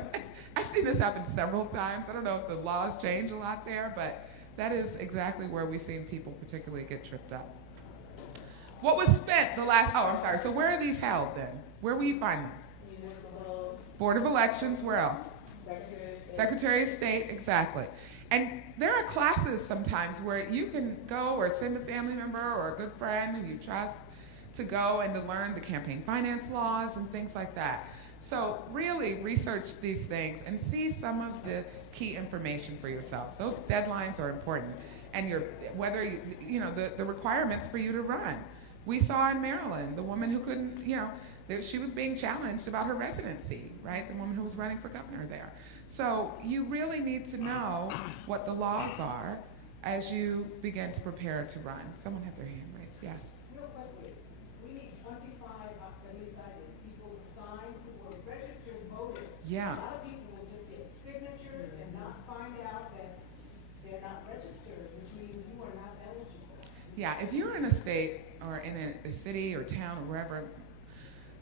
I've seen this happen several times. I don't know if the laws change a lot there, but that is exactly where we've seen people particularly get tripped up. What was spent the last, oh, I'm sorry, so where are these held then? Where will you find them? Municipal, Board of Elections, where else? Secretary of State. Secretary of State, exactly. And there are classes sometimes where you can go or send a family member or a good friend who you trust to go and to learn the campaign finance laws and things like that. So really research these things and see some of the key information for yourselves. Those deadlines are important. And the requirements for you to run. We saw in Maryland, the woman who couldn't, she was being challenged about her residency, right? The woman who was running for governor there. So you really need to know what the laws are as you begin to prepare to run. Someone had their hand raised, yes. Real quickly, we need 25, at least I did, people to sign who were registered voters. Yeah. A lot of people will just get signatures and not find out that they're not registered, which means you are not eligible. Yeah, if you're in a state or in a city or town or wherever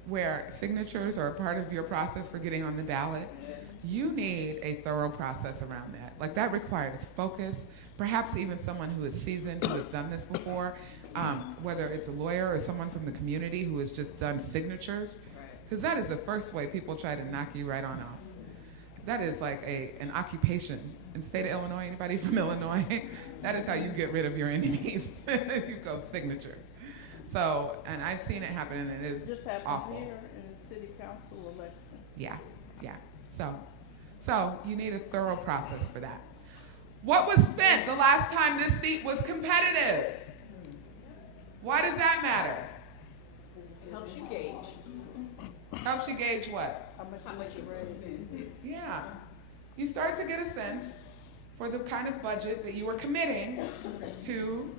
where signatures are a part of your process for getting on the ballot, you need a thorough process around that. Like that requires focus, perhaps even someone who is seasoned, who has done this before, whether it's a lawyer or someone from the community who has just done signatures, because that is the first way people try to knock you right on off. That is like an occupation. In the state of Illinois, anybody from Illinois, that is how you get rid of your enemies. You go signature. So, and I've seen it happen, and it is This happens awful. here in the city council election. Yeah. So you need a thorough process for that. What was spent the last time this seat was competitive? Why does that matter? Helps you gauge. Helps you gauge what? How much you raise? Yeah. You start to get a sense for the kind of budget that you are committing to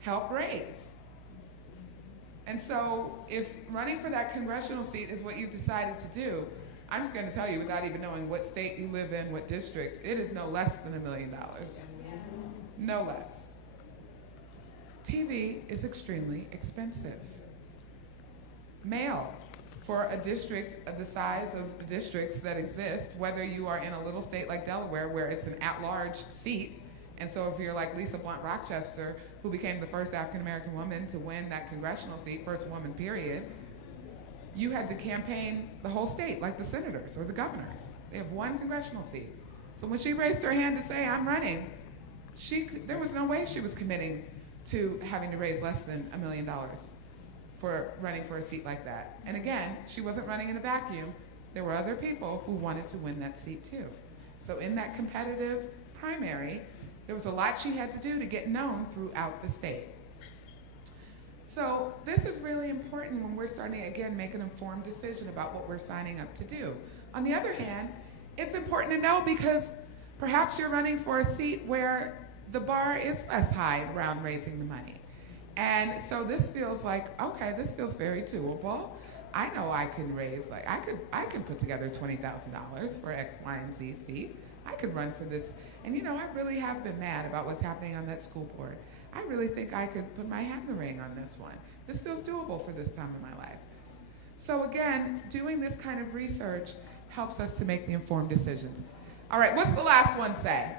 help raise. And so if running for that congressional seat is what you've decided to do, I'm just going to tell you without even knowing what state you live in, what district, it is no less than $1 million. No less. TV is extremely expensive. Mail for a district of the size of the districts that exist, whether you are in a little state like Delaware where it's an at-large seat, and so if you're like Lisa Blunt Rochester, who became the first African-American woman to win that congressional seat, first woman period, you had to campaign the whole state, like the senators or the governors. They have one congressional seat. So when she raised her hand to say, I'm running, there was no way she was committing to having to raise less than $1 million for running for a seat like that. And again, she wasn't running in a vacuum. there were other people who wanted to win that seat too. So in that competitive primary, there was a lot she had to do to get known throughout the state. So this is really important when we're starting to, again, make an informed decision about what we're signing up to do. On the other hand, it's important to know because perhaps you're running for a seat where the bar is less high around raising the money. And so this feels like, okay, this feels very doable. I know I can raise, like, I could put together $20,000 for X, Y, and Z seat. I could run for this. And you know, I really have been mad about what's happening on that school board. I really think I could put my hat in the ring on this one. This feels doable for this time in my life. So again, doing this kind of research helps us to make the informed decisions. All right, what's the last one say?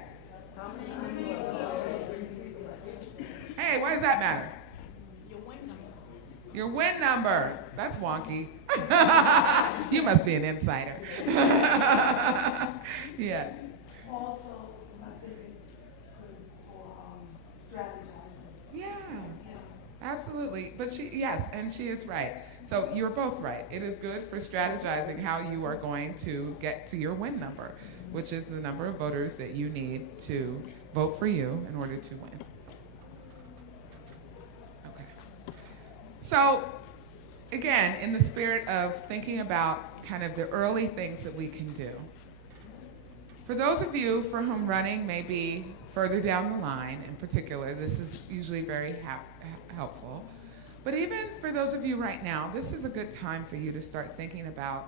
Hey, why does that matter? Your win number. That's wonky. You must be an insider. Yes. Also, I think it's good for strategizing. Yeah, absolutely. But yes, and she is right. So you're both right. It is good for strategizing how you are going to get to your win number, which is the number of voters that you need to vote for you in order to win. Okay. So again, in the spirit of thinking about kind of the early things that we can do, for those of you for whom running may be further down the line in particular, this is usually very helpful. But even for those of you right now, this is a good time for you to start thinking about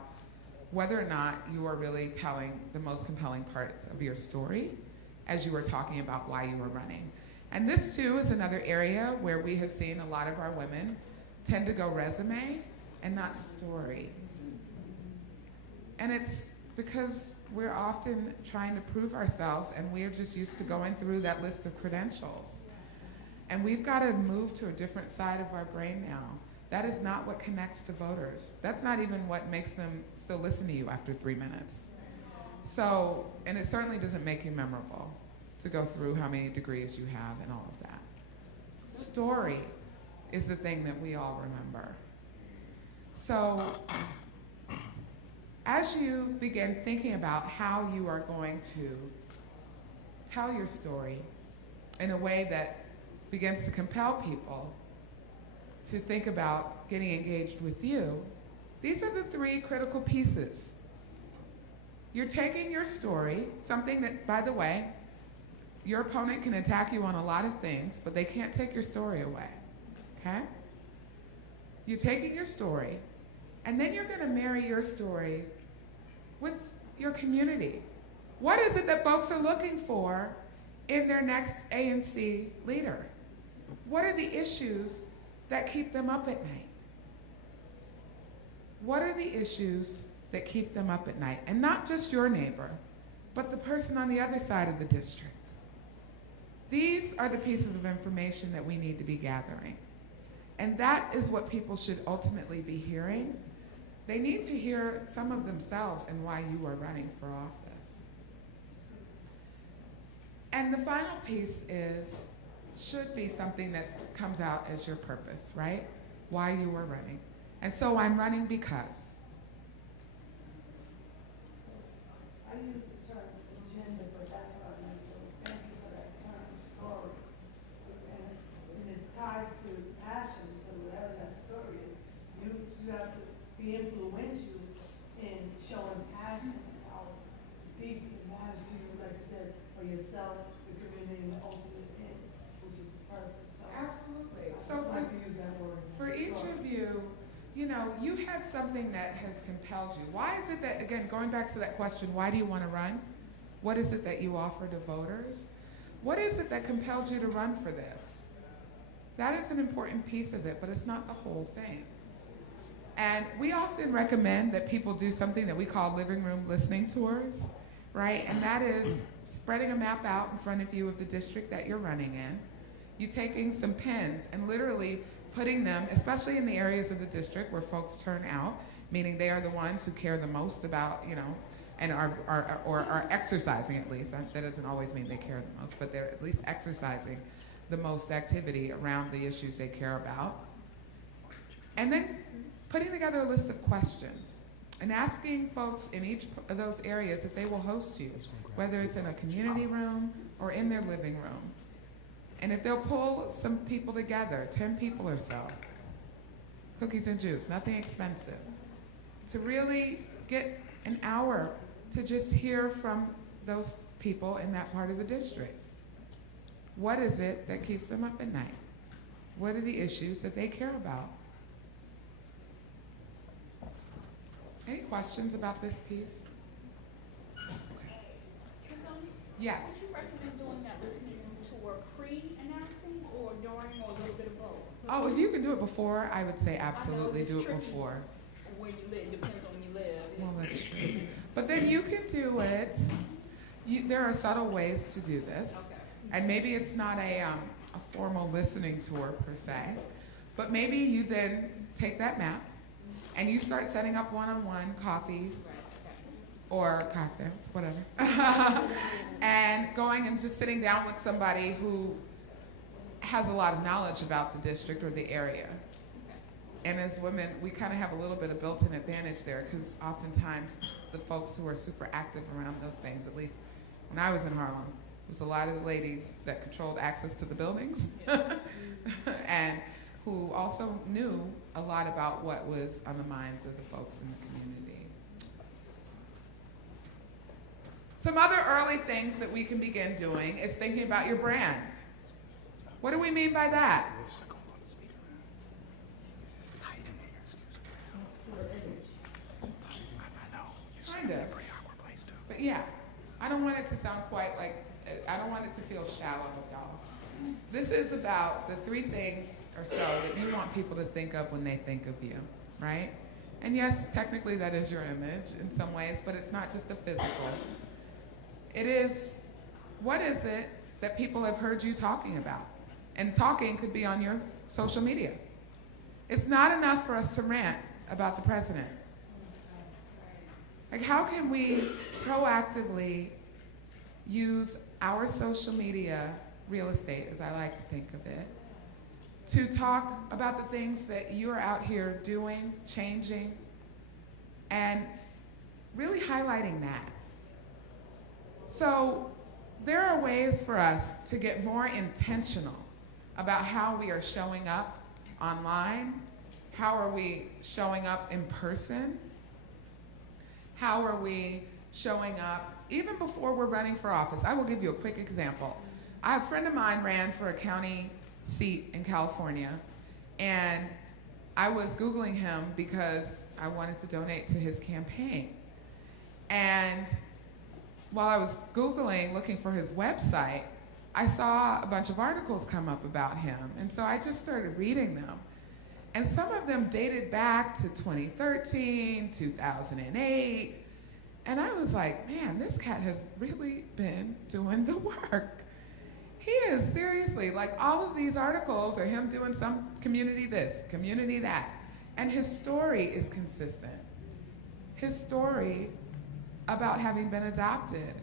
whether or not you are really telling the most compelling parts of your story as you were talking about why you were running. And this too is another area where we have seen a lot of our women tend to go resume and not story. And it's because we're often trying to prove ourselves and we're just used to going through that list of credentials. And we've got to move to a different side of our brain now. That is not what connects to voters. That's not even what makes them still listen to you after 3 minutes. So, and it certainly doesn't make you memorable to go through how many degrees you have and all of that. Story is the thing that we all remember. So, as you begin thinking about how you are going to tell your story in a way that begins to compel people to think about getting engaged with you, these are the 3 critical pieces. You're taking your story, something that, by the way, your opponent can attack you on a lot of things, but they can't take your story away, okay? You're taking your story, and then you're going to marry your story with your community. What is it that folks are looking for in their next ANC leader? What are the issues that keep them up at night? What are the issues that keep them up at night? And not just your neighbor, but the person on the other side of the district. These are the pieces of information that we need to be gathering. And that is what people should ultimately be hearing. They need to hear some of themselves and why you are running for office. And the final piece should be something that comes out as your purpose, right? Why you are running. And so I'm running because. I use the term agenda, but that's what I meant, so thank you for that term, story. And it ties to passion, so whatever that story is, you have to be able to win you in showing passion and how deep it matters to you, like you said, for yourself, the community, and the ultimate end, which is the purpose. So Absolutely. I like to use that word. For each of you, you know, you had something that has compelled you. Why is it that, again, going back to that question, why do you want to run? What is it that you offer to voters? What is it that compelled you to run for this? That is an important piece of it, but it's not the whole thing. And we often recommend that people do something that we call living room listening tours, right? And that is spreading a map out in front of you of the district that you're running in. You taking some pens and literally putting them, especially in the areas of the district where folks turn out, meaning they are the ones who care the most about, you know, and are exercising at least. That doesn't always mean they care the most, but they're at least exercising the most activity around the issues they care about. And then putting together a list of questions. and asking folks in each of those areas if they will host you, whether it's in a community room or in their living room. And if they'll pull some people together, 10 people or so, cookies and juice, nothing expensive, to really get an hour to just hear from those people in that part of the district. What is it that keeps them up at night? What are the issues that they care about? Any questions about this piece? Yes. Would you recommend doing that listening tour pre-announcing or during, or a little bit of both? Oh, if you can do it before, I would say absolutely it's do it tricky. before. Where you live, depends on where you live. Well, that's true. But then you can do it. There are subtle ways to do this. Okay. And maybe it's not a formal listening tour per se, but maybe you then take that map and you start setting up one-on-one coffees or cocktails, whatever, and going and just sitting down with somebody who has a lot of knowledge about the district or the area. And as women, we kind of have a little bit of built-in advantage there because oftentimes the folks who are super active around those things, at least when I was in Harlem, it was a lot of the ladies that controlled access to the buildings and who also knew a lot about what was on the minds of the folks in the community. Some other early things that we can begin doing is thinking about your brand. What do we mean by that? Kind of. But yeah, I don't want it to sound quite like, I don't want it to feel shallow, y'all. This is about the 3 things or so that you want people to think of when they think of you, right? And yes, technically that is your image in some ways, but it's not just a physical. It is, what is it that people have heard you talking about? And talking could be on your social media. It's not enough for us to rant about the president. Like, how can we proactively use our social media real estate, as I like to think of it, to talk about the things that you're out here doing, changing, and really highlighting that. So there are ways for us to get more intentional about how we are showing up online, how are we showing up in person, how are we showing up even before we're running for office. I will give you a quick example. A friend of mine ran for a county seat in California, and I was Googling him because I wanted to donate to his campaign. And while I was Googling, looking for his website, I saw a bunch of articles come up about him. And so I just started reading them. And some of them dated back to 2013, 2008. And I was like, man, this cat has really been doing the work. He is seriously, like, all of these articles are him doing some community this, community that. And his story is consistent. His story about having been adopted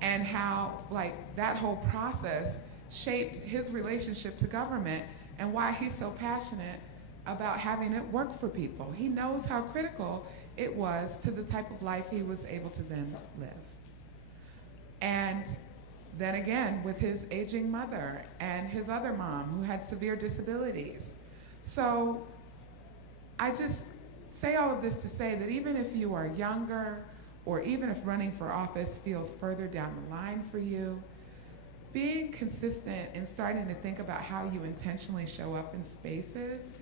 and how, like, that whole process shaped his relationship to government and why he's so passionate about having it work for people. He knows how critical it was to the type of life he was able to then live. And then again, with his aging mother and his other mom who had severe disabilities. So I just say all of this to say that even if you are younger, or even if running for office feels further down the line for you, being consistent and starting to think about how you intentionally show up in spaces,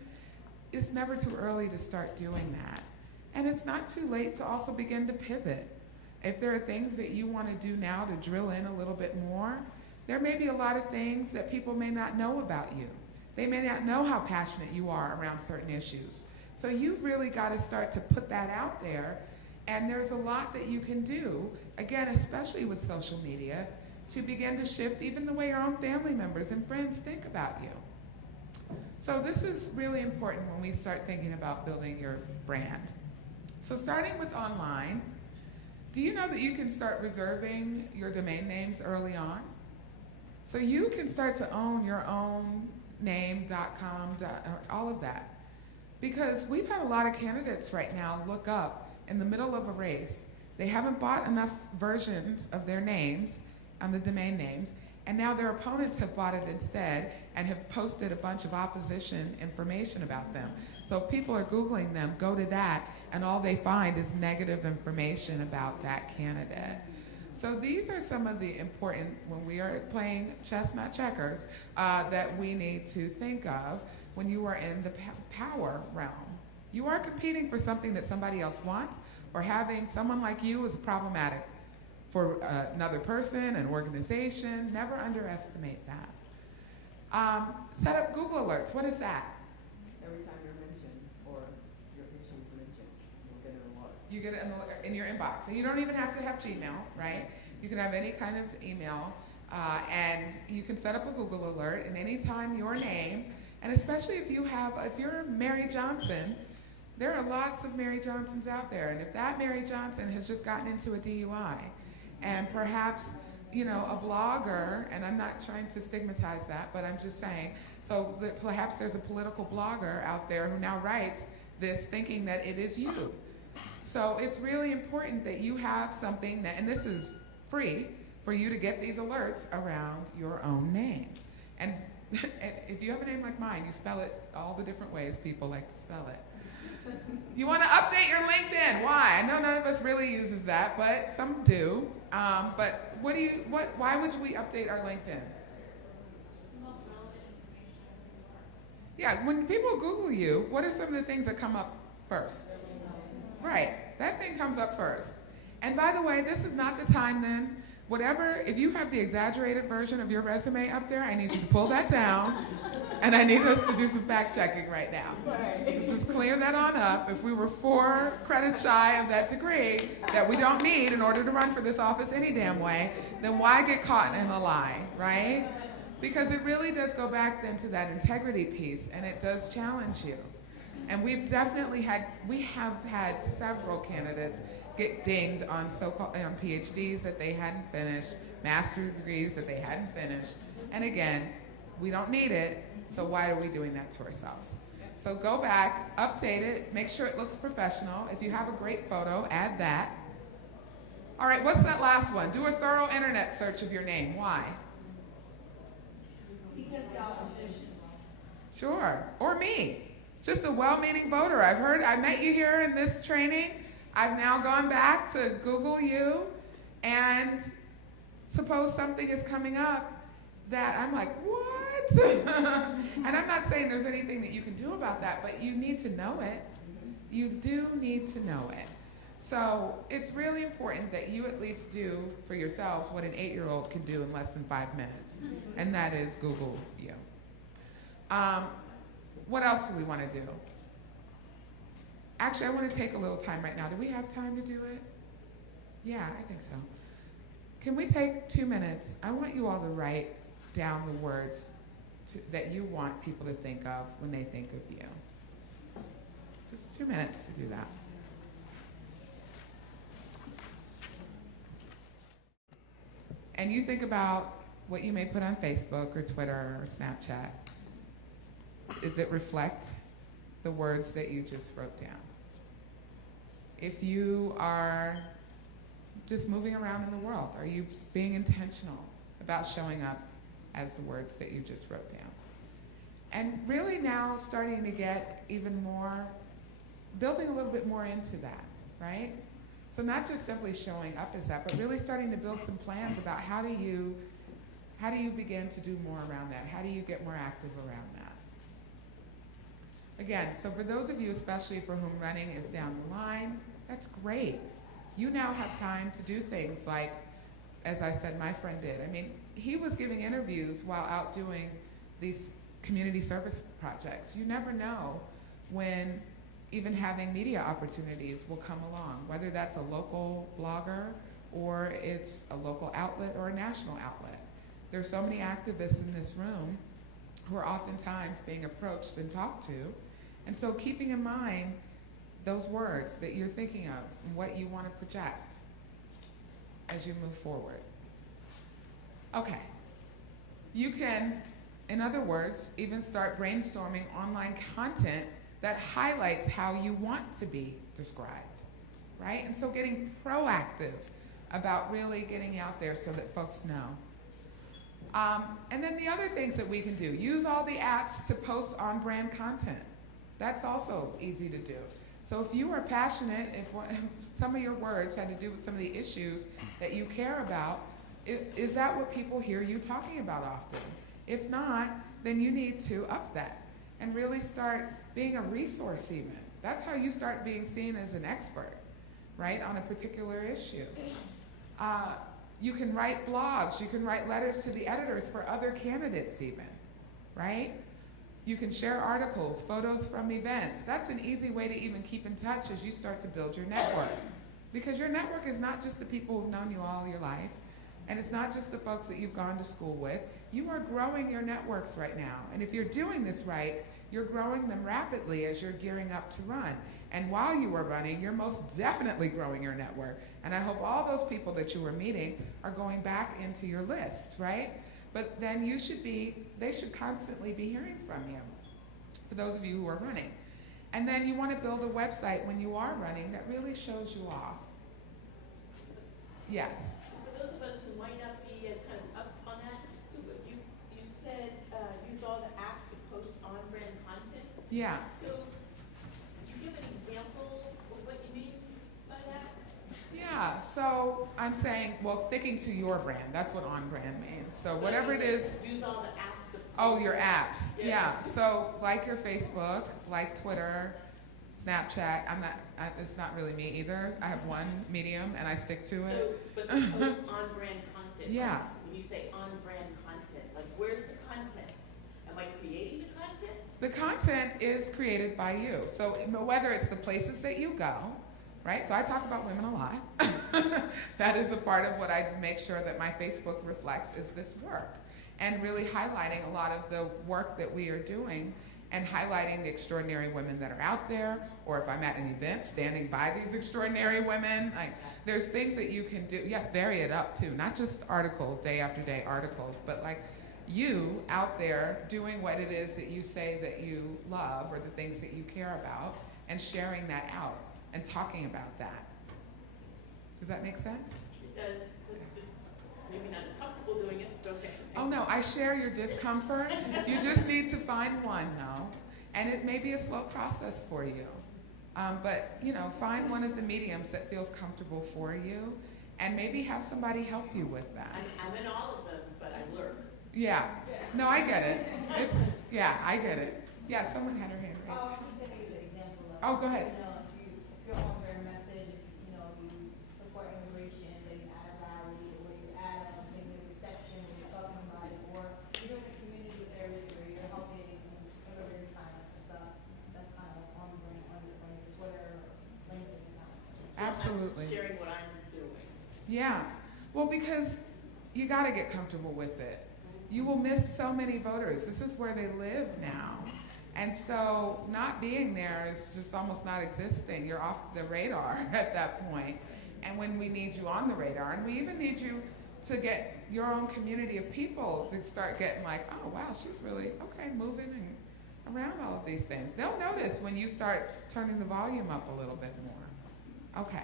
it's never too early to start doing that. And it's not too late to also begin to pivot. If there are things that you want to do now to drill in a little bit more, there may be a lot of things that people may not know about you. They may not know how passionate you are around certain issues. So you've really got to start to put that out there. And there's a lot that you can do, again, especially with social media, to begin to shift even the way your own family members and friends think about you. So this is really important when we start thinking about building your brand. So starting with online, do you know that you can start reserving your domain names early on? So you can start to own your own name, .com, all of that. Because we've had a lot of candidates right now look up in the middle of a race. They haven't bought enough versions of their names on the domain names, and now their opponents have bought it instead and have posted a bunch of opposition information about them. So if people are Googling them, go to that, and all they find is negative information about that candidate. So these are some of the important, when we are playing chess, not checkers, that we need to think of when you are in the power realm. You are competing for something that somebody else wants, or having someone like you is problematic for another person, an organization. Never underestimate that. Set up Google Alerts. What is that? Every time you're mentioned or your issue is mentioned, you'll get an alert. You get it in your inbox. And you don't even have to have Gmail, right? You can have any kind of email, and you can set up a Google Alert, and anytime your name, and especially if you're Mary Johnson, there are lots of Mary Johnsons out there, and if that Mary Johnson has just gotten into a DUI, and perhaps, you know, a blogger, and I'm not trying to stigmatize that, but I'm just saying, so that perhaps there's a political blogger out there who now writes this thinking that it is you. So it's really important that you have something that, and this is free, for you to get these alerts around your own name. And if you have a name like mine, you spell it all the different ways people like to spell it. You want to update your LinkedIn. Why? I know none of us really uses that, but some do. But why would we update our LinkedIn? Yeah, when people Google you, what are some of the things that come up first? Right, that thing comes up first. And by the way, this is not the time then. If you have the exaggerated version of your resume up there, I need you to pull that down, and I need us to do some fact checking right now. Let's just clear that on up. If we were 4 credits shy of that degree that we don't need in order to run for this office any damn way, then why get caught in a lie, right? Because it really does go back then to that integrity piece, and it does challenge you. And we have had several candidates get dinged on on PhDs that they hadn't finished, master's degrees that they hadn't finished. And again, we don't need it, so why are we doing that to ourselves? So go back, update it, make sure it looks professional. If you have a great photo, add that. All right, what's that last one? Do a thorough internet search of your name. Why? Because the opposition. Sure, or me. Just a well-meaning voter. I met you here in this training. I've now gone back to Google you, and suppose something is coming up that I'm like, what? And I'm not saying there's anything that you can do about that, but you need to know it. You do need to know it. So it's really important that you at least do for yourselves what an 8-year-old can do in less than 5 minutes, and that is Google you. What else do we want to do? Actually, I want to take a little time right now. Do we have time to do it? Yeah, I think so. Can we take 2 minutes? I want you all to write down the words that you want people to think of when they think of you. Just 2 minutes to do that. And you think about what you may put on Facebook or Twitter or Snapchat. Does it reflect the words that you just wrote down? If you are just moving around in the world, are you being intentional about showing up as the words that you just wrote down? And really now starting to get even more, building a little bit more into that, right? So not just simply showing up as that, but really starting to build some plans about how do you begin to do more around that? How do you get more active around that? Again, so for those of you, especially for whom running is down the line, that's great. You now have time to do things like, as I said, my friend did. I mean, he was giving interviews while out doing these community service projects. You never know when even having media opportunities will come along, whether that's a local blogger or it's a local outlet or a national outlet. There's so many activists in this room who are oftentimes being approached and talked to. And so keeping in mind those words that you're thinking of and what you want to project as you move forward. Okay. You can, in other words, even start brainstorming online content that highlights how you want to be described. right? And so getting proactive about really getting out there so that folks know. And then the other things that we can do, use all the apps to post on-brand content. That's also easy to do. So if you are passionate, if some of your words had to do with some of the issues that you care about, is that what people hear you talking about often? If not, then you need to up that and really start being a resource even. That's how you start being seen as an expert, right, on a particular issue. You can write blogs, you can write letters to the editors for other candidates even, right? You can share articles, photos from events. That's an easy way to even keep in touch as you start to build your network. Because your network is not just the people who've known you all your life, and it's not just the folks that you've gone to school with. You are growing your networks right now. And if you're doing this right, you're growing them rapidly as you're gearing up to run. And while you are running, you're most definitely growing your network. And I hope all those people that you were meeting are going back into your list, right? But then they should constantly be hearing from you, for those of you who are running. And then you want to build a website when you are running that really shows you off. Yes? For those of us who might not be as kind of up on that, so what you said use all the apps to post on-brand content. Yeah. So can you give an example of what you mean by that? Yeah, so I'm saying, well, sticking to your brand, that's what on-brand means. So whatever it is. Use all the apps to post. Oh, your apps. Yeah. So like your Facebook, like Twitter, Snapchat. It's not really me either. I have one medium and I stick to it. So, but you post on-brand content. Yeah. When you say on-brand content, like where's the content? Am I creating the content? The content is created by you. So whether it's the places that you go, right? So I talk about women a lot. That is a part of what I make sure that my Facebook reflects is this work. And really highlighting a lot of the work that we are doing and highlighting the extraordinary women that are out there, or if I'm at an event, standing by these extraordinary women. Like, there's things that you can do. Yes, vary it up too, not just articles, day after day articles, but like you out there doing what it is that you say that you love or the things that you care about and sharing that out and talking about that. Does that make sense? It does. Just maybe not as comfortable doing it, but okay. Oh no, I share your discomfort. You just need to find one though. And it may be a slow process for you. But find one of the mediums that feels comfortable for you and maybe have somebody help you with that. I'm in all of them, but I lurk. Yeah. No, I get it. I get it. Yeah, someone had her hand raised. Just to give you an example of. Oh, go ahead. If you're on your message, you support immigration, then you add a rally, or you add maybe a reception where you're talking about it, or you're doing a community service where you're helping immigrant sign-ups and stuff. That's kind of like on your Twitter or LinkedIn account. Absolutely. I'm sharing what I'm doing. Yeah. Well, because you got to get comfortable with it. You will miss so many voters. This is where they live now. And so not being there is just almost not existing. You're off the radar at that point. And when we need you on the radar, and we even need you to get your own community of people to start getting like, oh, wow, she's really, okay, moving and around all of these things. They'll notice when you start turning the volume up a little bit more. Okay.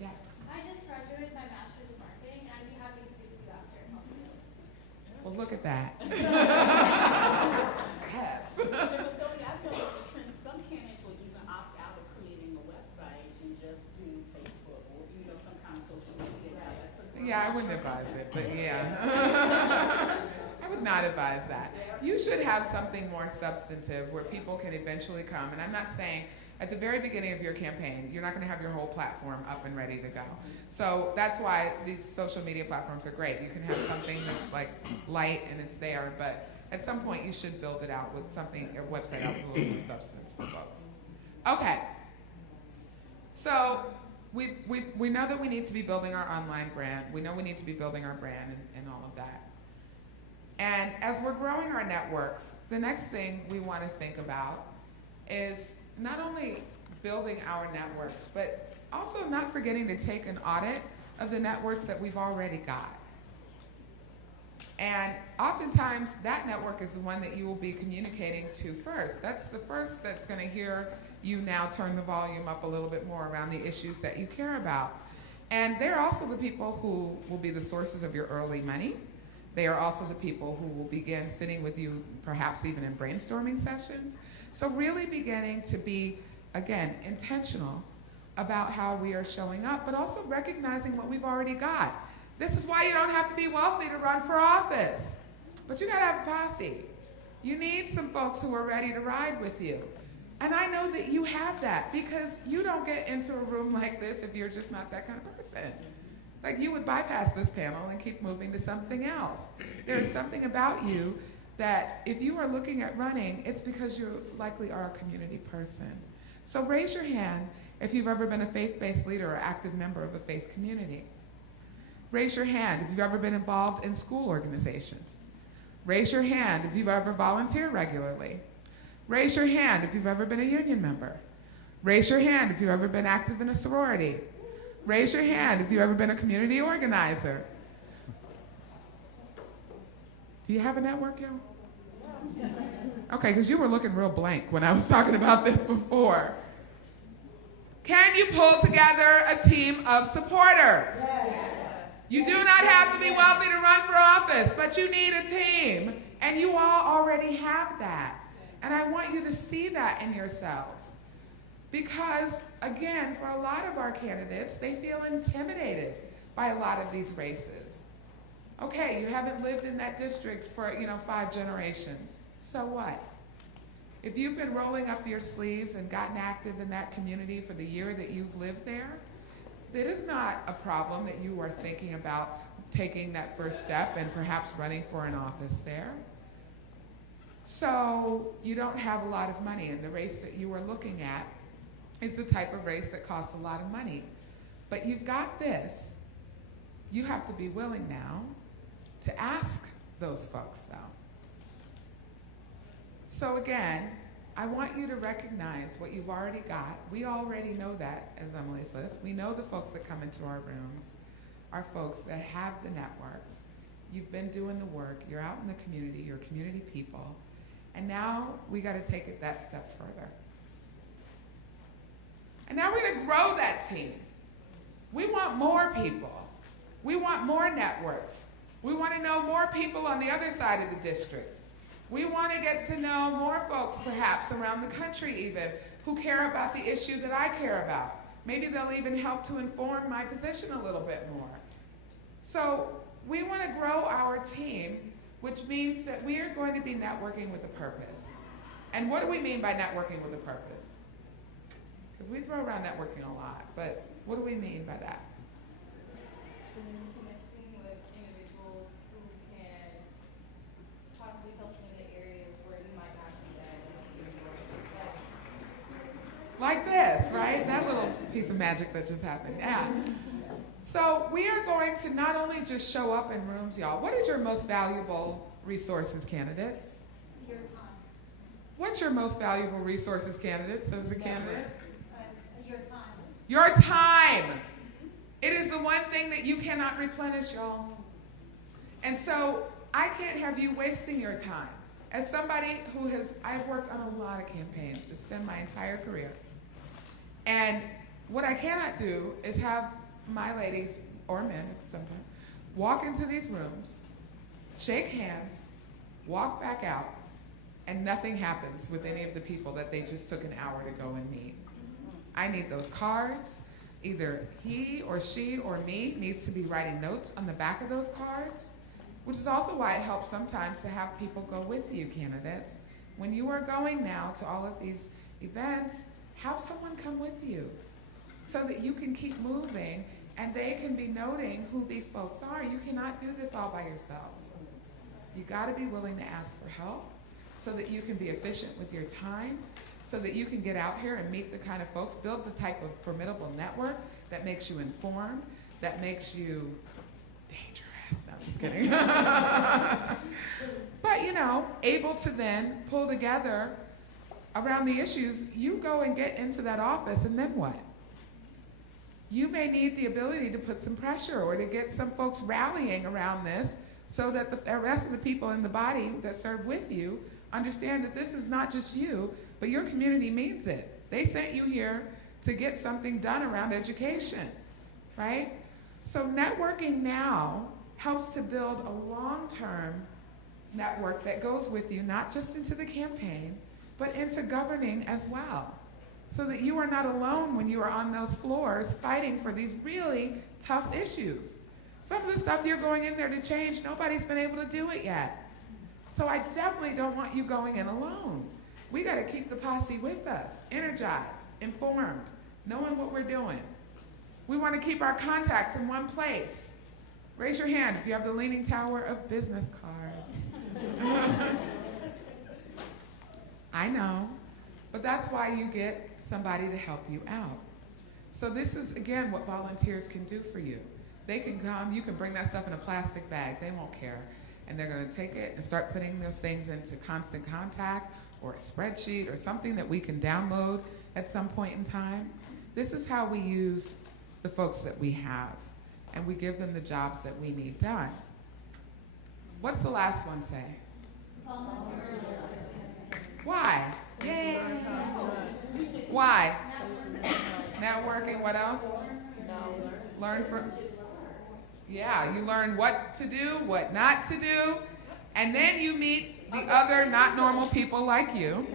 Yes. I just graduated my master's in marketing, and I'd be happy to speak with you after and help you. Well, look at that. Yes. But though I've noticed a trend, some candidates will even opt out of creating a website and just do Facebook or, some kind of social media. Yeah, I wouldn't advise it, but yeah. I would not advise that. You should have something more substantive where people can eventually come. And I'm not saying at the very beginning of your campaign, you're not going to have your whole platform up and ready to go. So that's why these social media platforms are great. You can have something that's like light and it's there, but at some point you should build it out with something, your website out with a little more substance for folks. Okay. So we know that we need to be building our online brand. We know we need to be building our brand and all of that. And as we're growing our networks, the next thing we want to think about is not only building our networks, but also not forgetting to take an audit of the networks that we've already got. And oftentimes, that network is the one that you will be communicating to first. That's the first that's going to hear you now turn the volume up a little bit more around the issues that you care about. And they're also the people who will be the sources of your early money. They are also the people who will begin sitting with you, perhaps even in brainstorming sessions. So really beginning to be, again, intentional about how we are showing up, but also recognizing what we've already got. This is why you don't have to be wealthy to run for office. But you gotta have a posse. You need some folks who are ready to ride with you. And I know that you have that, because you don't get into a room like this if you're just not that kind of person. Like, you would bypass this panel and keep moving to something else. There's something about you that if you are looking at running, it's because you likely are a community person. So raise your hand if you've ever been a faith-based leader or active member of a faith community. Raise your hand if you've ever been involved in school organizations. Raise your hand if you've ever volunteered regularly. Raise your hand if you've ever been a union member. Raise your hand if you've ever been active in a sorority. Raise your hand if you've ever been a community organizer. Do you have a network, y'all? Okay, because you were looking real blank when I was talking about this before. Can you pull together a team of supporters? Yes. You do not have to be wealthy to run for office, but you need a team, and you all already have that. And I want you to see that in yourselves. Because, again, for a lot of our candidates, they feel intimidated by a lot of these races. Okay, you haven't lived in that district for, 5 generations. So what? If you've been rolling up your sleeves and gotten active in that community for the year that you've lived there, it is not a problem that you are thinking about taking that first step and perhaps running for an office there. So you don't have a lot of money, and the race that you are looking at is the type of race that costs a lot of money. But you've got this. You have to be willing now to ask those folks, though. So again, I want you to recognize what you've already got. We already know that, as Emily says. We know the folks that come into our rooms are folks that have the networks. You've been doing the work. You're out in the community. You're community people. And now we got to take it that step further. And now we're going to grow that team. We want more people. We want more networks. We want to know more people on the other side of the district. We want to get to know more folks, perhaps around the country even, who care about the issue that I care about. Maybe they'll even help to inform my position a little bit more. So we want to grow our team, which means that we are going to be networking with a purpose. And what do we mean by networking with a purpose? Because we throw around networking a lot, but what do we mean by that? Connecting with individuals who can possibly help you in the areas where you might not be that. Like this, right? That little piece of magic that just happened. Yeah. So we are going to not only just show up in rooms, y'all. What is your most valuable resources, candidates? Your time. What's your most valuable resources, candidates, as a candidate? Your time. Your time. It is the one thing that you cannot replenish, y'all. And so I can't have you wasting your time. As somebody who I've worked on a lot of campaigns. It's been my entire career. And what I cannot do is have my ladies, or men sometimes, walk into these rooms, shake hands, walk back out, and nothing happens with any of the people that they just took an hour to go and meet. I need those cards. Either he or she or me needs to be writing notes on the back of those cards, which is also why it helps sometimes to have people go with you, candidates. When you are going now to all of these events, have someone come with you so that you can keep moving and they can be noting who these folks are. You cannot do this all by yourselves. You got to be willing to ask for help so that you can be efficient with your time, so that you can get out here and meet the kind of folks, build the type of formidable network that makes you informed, that makes you dangerous. No, I'm just kidding. But, able to then pull together around the issues. You go and get into that office, and then what? You may need the ability to put some pressure or to get some folks rallying around this so that the rest of the people in the body that serve with you understand that this is not just you, but your community means it. They sent you here to get something done around education, right? So networking now helps to build a long-term network that goes with you, not just into the campaign, but into governing as well, so that you are not alone when you are on those floors fighting for these really tough issues. Some of the stuff you're going in there to change, nobody's been able to do it yet. So I definitely don't want you going in alone. We got to keep the posse with us, energized, informed, knowing what we're doing. We want to keep our contacts in one place. Raise your hand if you have the Leaning Tower of business cards. I know, but that's why you get somebody to help you out. So this is, again, what volunteers can do for you. They can come, you can bring that stuff in a plastic bag, they won't care. And they're gonna take it and start putting those things into Constant Contact or a spreadsheet or something that we can download at some point in time. This is how we use the folks that we have, and we give them the jobs that we need done. What's the last one say? Why? Yay! Why? Networking, what else? Learn from, yeah, you learn what to do, what not to do, and then you meet the other not normal people like you,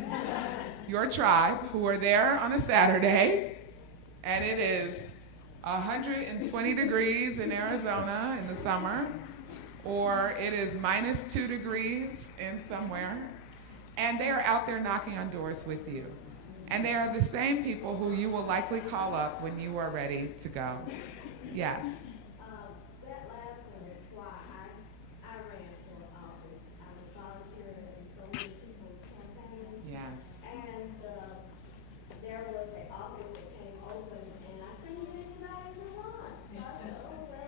your tribe, who are there on a Saturday, and it is 120 degrees in Arizona in the summer, or it is -2 degrees in somewhere, and they are out there knocking on doors with you. And they are the same people who you will likely call up when you are ready to go. Yes. That last one is why I ran for office. I was volunteering in so many people's campaigns. Yes. And there was an office that came open, and I couldn't get anybody to run. So I said, oh, well,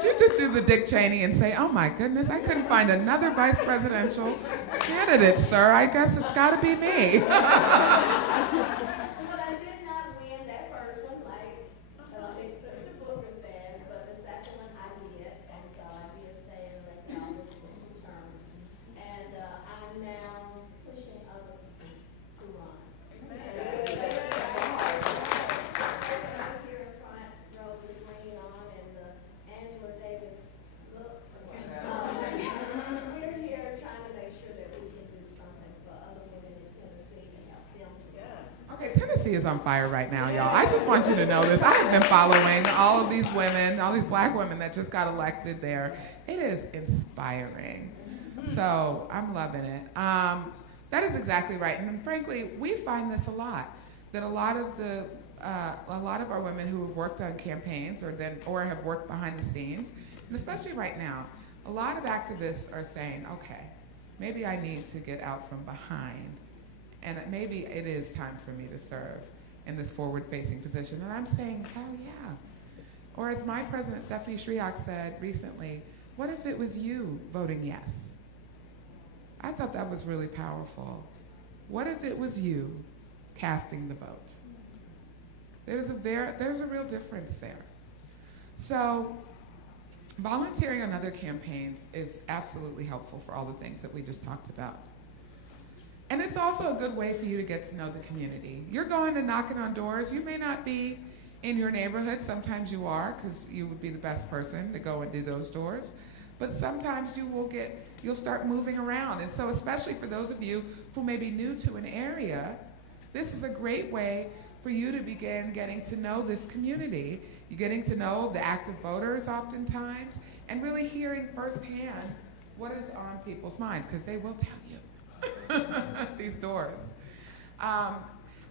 Did you just do the Dick Cheney and say, oh my goodness, I couldn't find another vice presidential candidate, sir. I guess it's got to be me. But I did not win that first one, like Executive Booker says, but the second one I did, and so I did stay in elected office for 2 terms. And I'm now pushing other people to run. Right here in front, row with green on, and Angela Davis look. We're here trying to make sure that we can do something for other women in Tennessee to help them to run. Okay, Tennessee is on fire right now, y'all. I just want you to know this. I have been following all of these women, all these black women that just got elected there. It is inspiring. So I'm loving it. That is exactly right. And frankly, we find this a lot, that a lot of our women who have worked on campaigns or have worked behind the scenes, and especially right now, a lot of activists are saying, okay, maybe I need to get out from behind, and maybe it is time for me to serve in this forward-facing position. And I'm saying, hell yeah. Or as my president, Stephanie Shriak, said recently, what if it was you voting yes? I thought that was really powerful. What if it was you casting the vote? There's a real difference there. So volunteering on other campaigns is absolutely helpful for all the things that we just talked about. And it's also a good way for you to get to know the community. You're going to knocking on doors. You may not be in your neighborhood. Sometimes you are, because you would be the best person to go and do those doors. But sometimes you'll start moving around. And so especially for those of you who may be new to an area, this is a great way for you to begin getting to know this community. You're getting to know the active voters oftentimes, and really hearing firsthand what is on people's minds, because they will tell you these doors.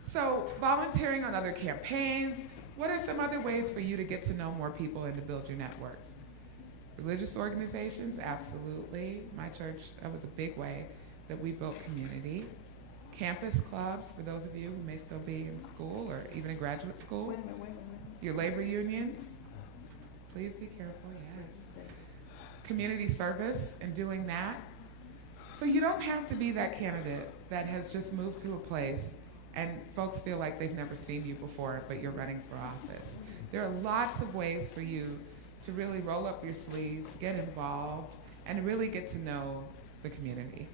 So volunteering on other campaigns. What are some other ways for you to get to know more people and to build your networks? Religious organizations, absolutely. My church, that was a big way that we built community. Campus clubs, for those of you who may still be in school or even in graduate school. Wait a minute. Your labor unions, please be careful, yes. Community service and doing that. So you don't have to be that candidate that has just moved to a place and folks feel like they've never seen you before, but you're running for office. There are lots of ways for you to really roll up your sleeves, get involved, and really get to know the community.